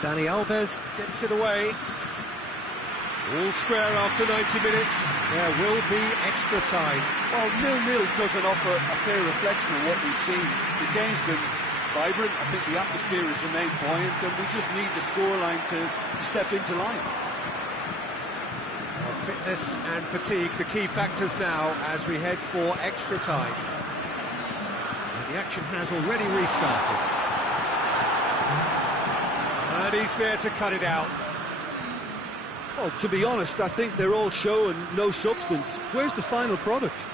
Dani Alves gets it away. All square after 90 minutes. There will be extra time. Well, 0-0 doesn't offer a fair reflection of what we've seen. The game's been vibrant. I think the atmosphere has remained buoyant, and we just need the scoreline to step into line. Well, fitness and fatigue, the key factors now as we head for extra time. And the action has already restarted. And he's there to cut it out. Well, to be honest, I think they're all show and no substance. Where's the final product?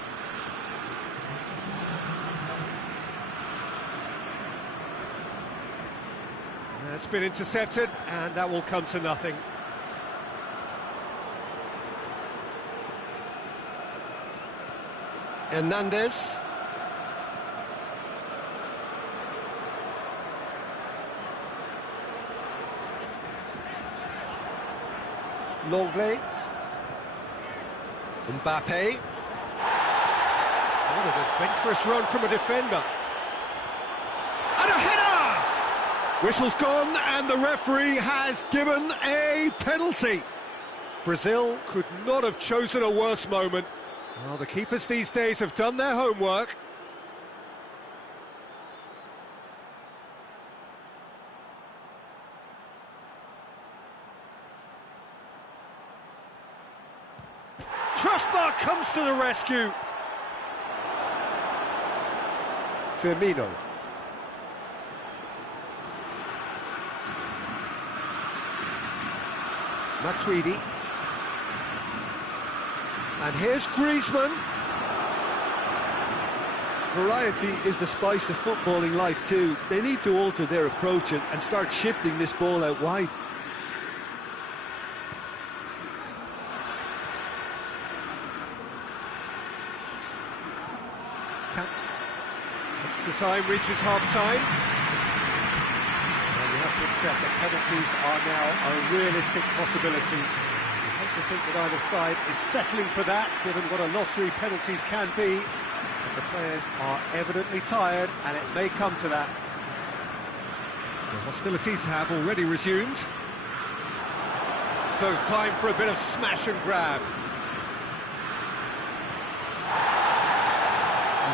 That's been intercepted, and that will come to nothing. Hernandez. Longley. Mbappe. What an adventurous run from a defender. And a header! Whistle's gone, and the referee has given a penalty. Brazil could not have chosen a worse moment. Well, the keepers these days have done their homework. Oh, comes to the rescue. Firmino. Matuidi. And here's Griezmann. Variety is the spice of footballing life too. They need to alter their approach and start shifting this ball out wide. Extra time reaches half-time. And we have to accept that penalties are now a realistic possibility. We hate to think that either side is settling for that, given what a lottery penalties can be. But the players are evidently tired, and it may come to that. The hostilities have already resumed. So time for a bit of smash and grab.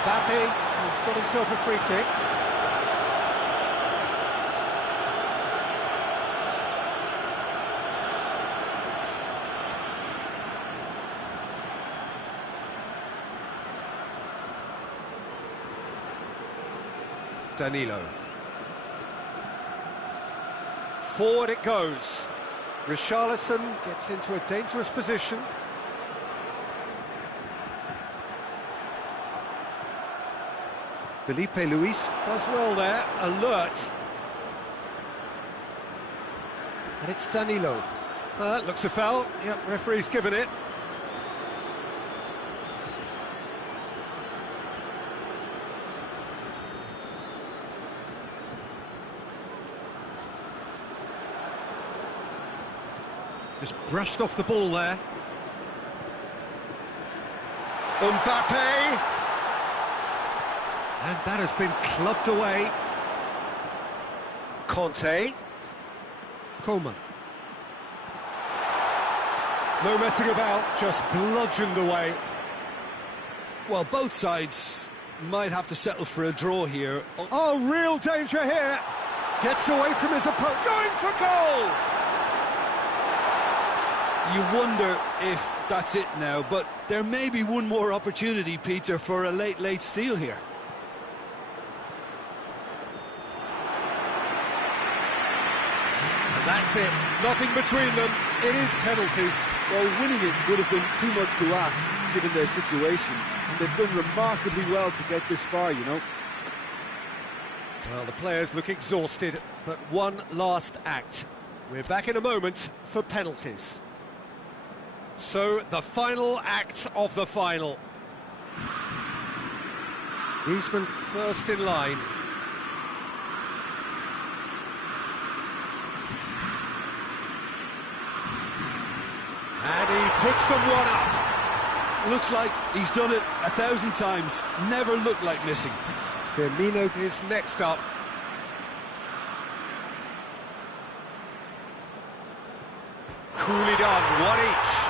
Mbappe has got himself a free kick. Danilo. Forward it goes. Richarlison gets into a dangerous position. Felipe Luis does well there, alert. And it's Danilo. Looks a foul. Yep, referee's given it. Just brushed off the ball there. Mbappe! And that has been clubbed away. Conte. Coman. No messing about, just bludgeoned away. Well, both sides might have to settle for a draw here. Oh, real danger here. Gets away from his opponent, going for goal! You wonder if that's it now, but there may be one more opportunity, Peter, for a late steal here. And that's it, nothing between them, it is penalties. Well, winning it would have been too much to ask, given their situation. And they've done remarkably well to get this far, you know. Well, the players look exhausted, but one last act. We're back in a moment for penalties. So, the final act of the final. Griezmann first in line. And he puts them one up. Looks like he's done it 1,000 times. Never looked like missing. Firmino is next up. Coolly done, one each.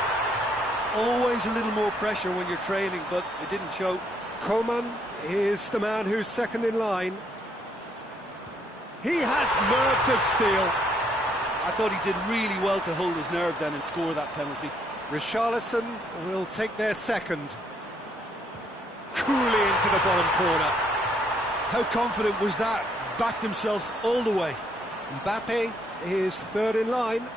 Always a little more pressure when you're trailing, but it didn't show. Coman is the man who's second in line. He has nerves of steel. I thought he did really well to hold his nerve then and score that penalty. Richarlison will take their second. Coolly into the bottom corner. How confident was that? Backed himself all the way. Mbappe is third in line.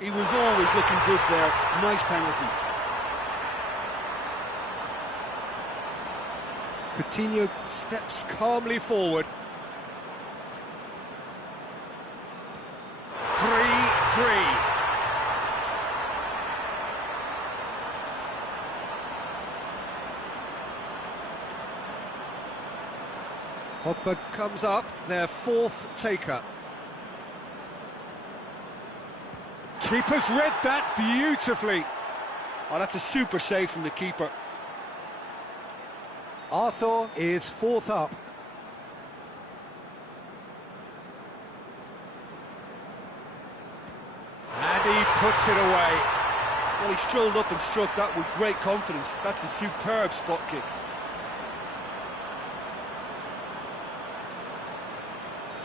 He was always looking good there. Nice penalty. Coutinho steps calmly forward. 3-3. Pogba comes up, their fourth taker. Keeper's read that beautifully. Oh, that's a super save from the keeper. Arthur is fourth up. And he puts it away. Well, he strolled up and struck that with great confidence. That's a superb spot kick.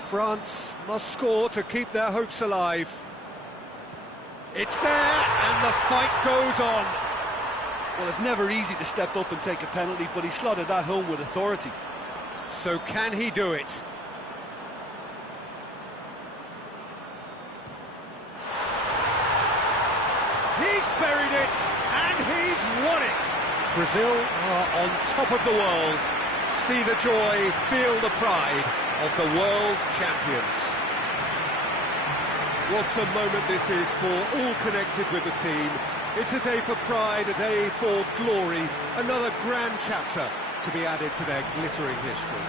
France must score to keep their hopes alive. It's there, and the fight goes on. Well, it's never easy to step up and take a penalty, but he slotted that home with authority. So can he do it? He's buried it, and he's won it. Brazil are on top of the world. See the joy, feel the pride of the world champions. What a moment this is for all connected with the team. It's a day for pride, a day for glory, another grand chapter to be added to their glittering history.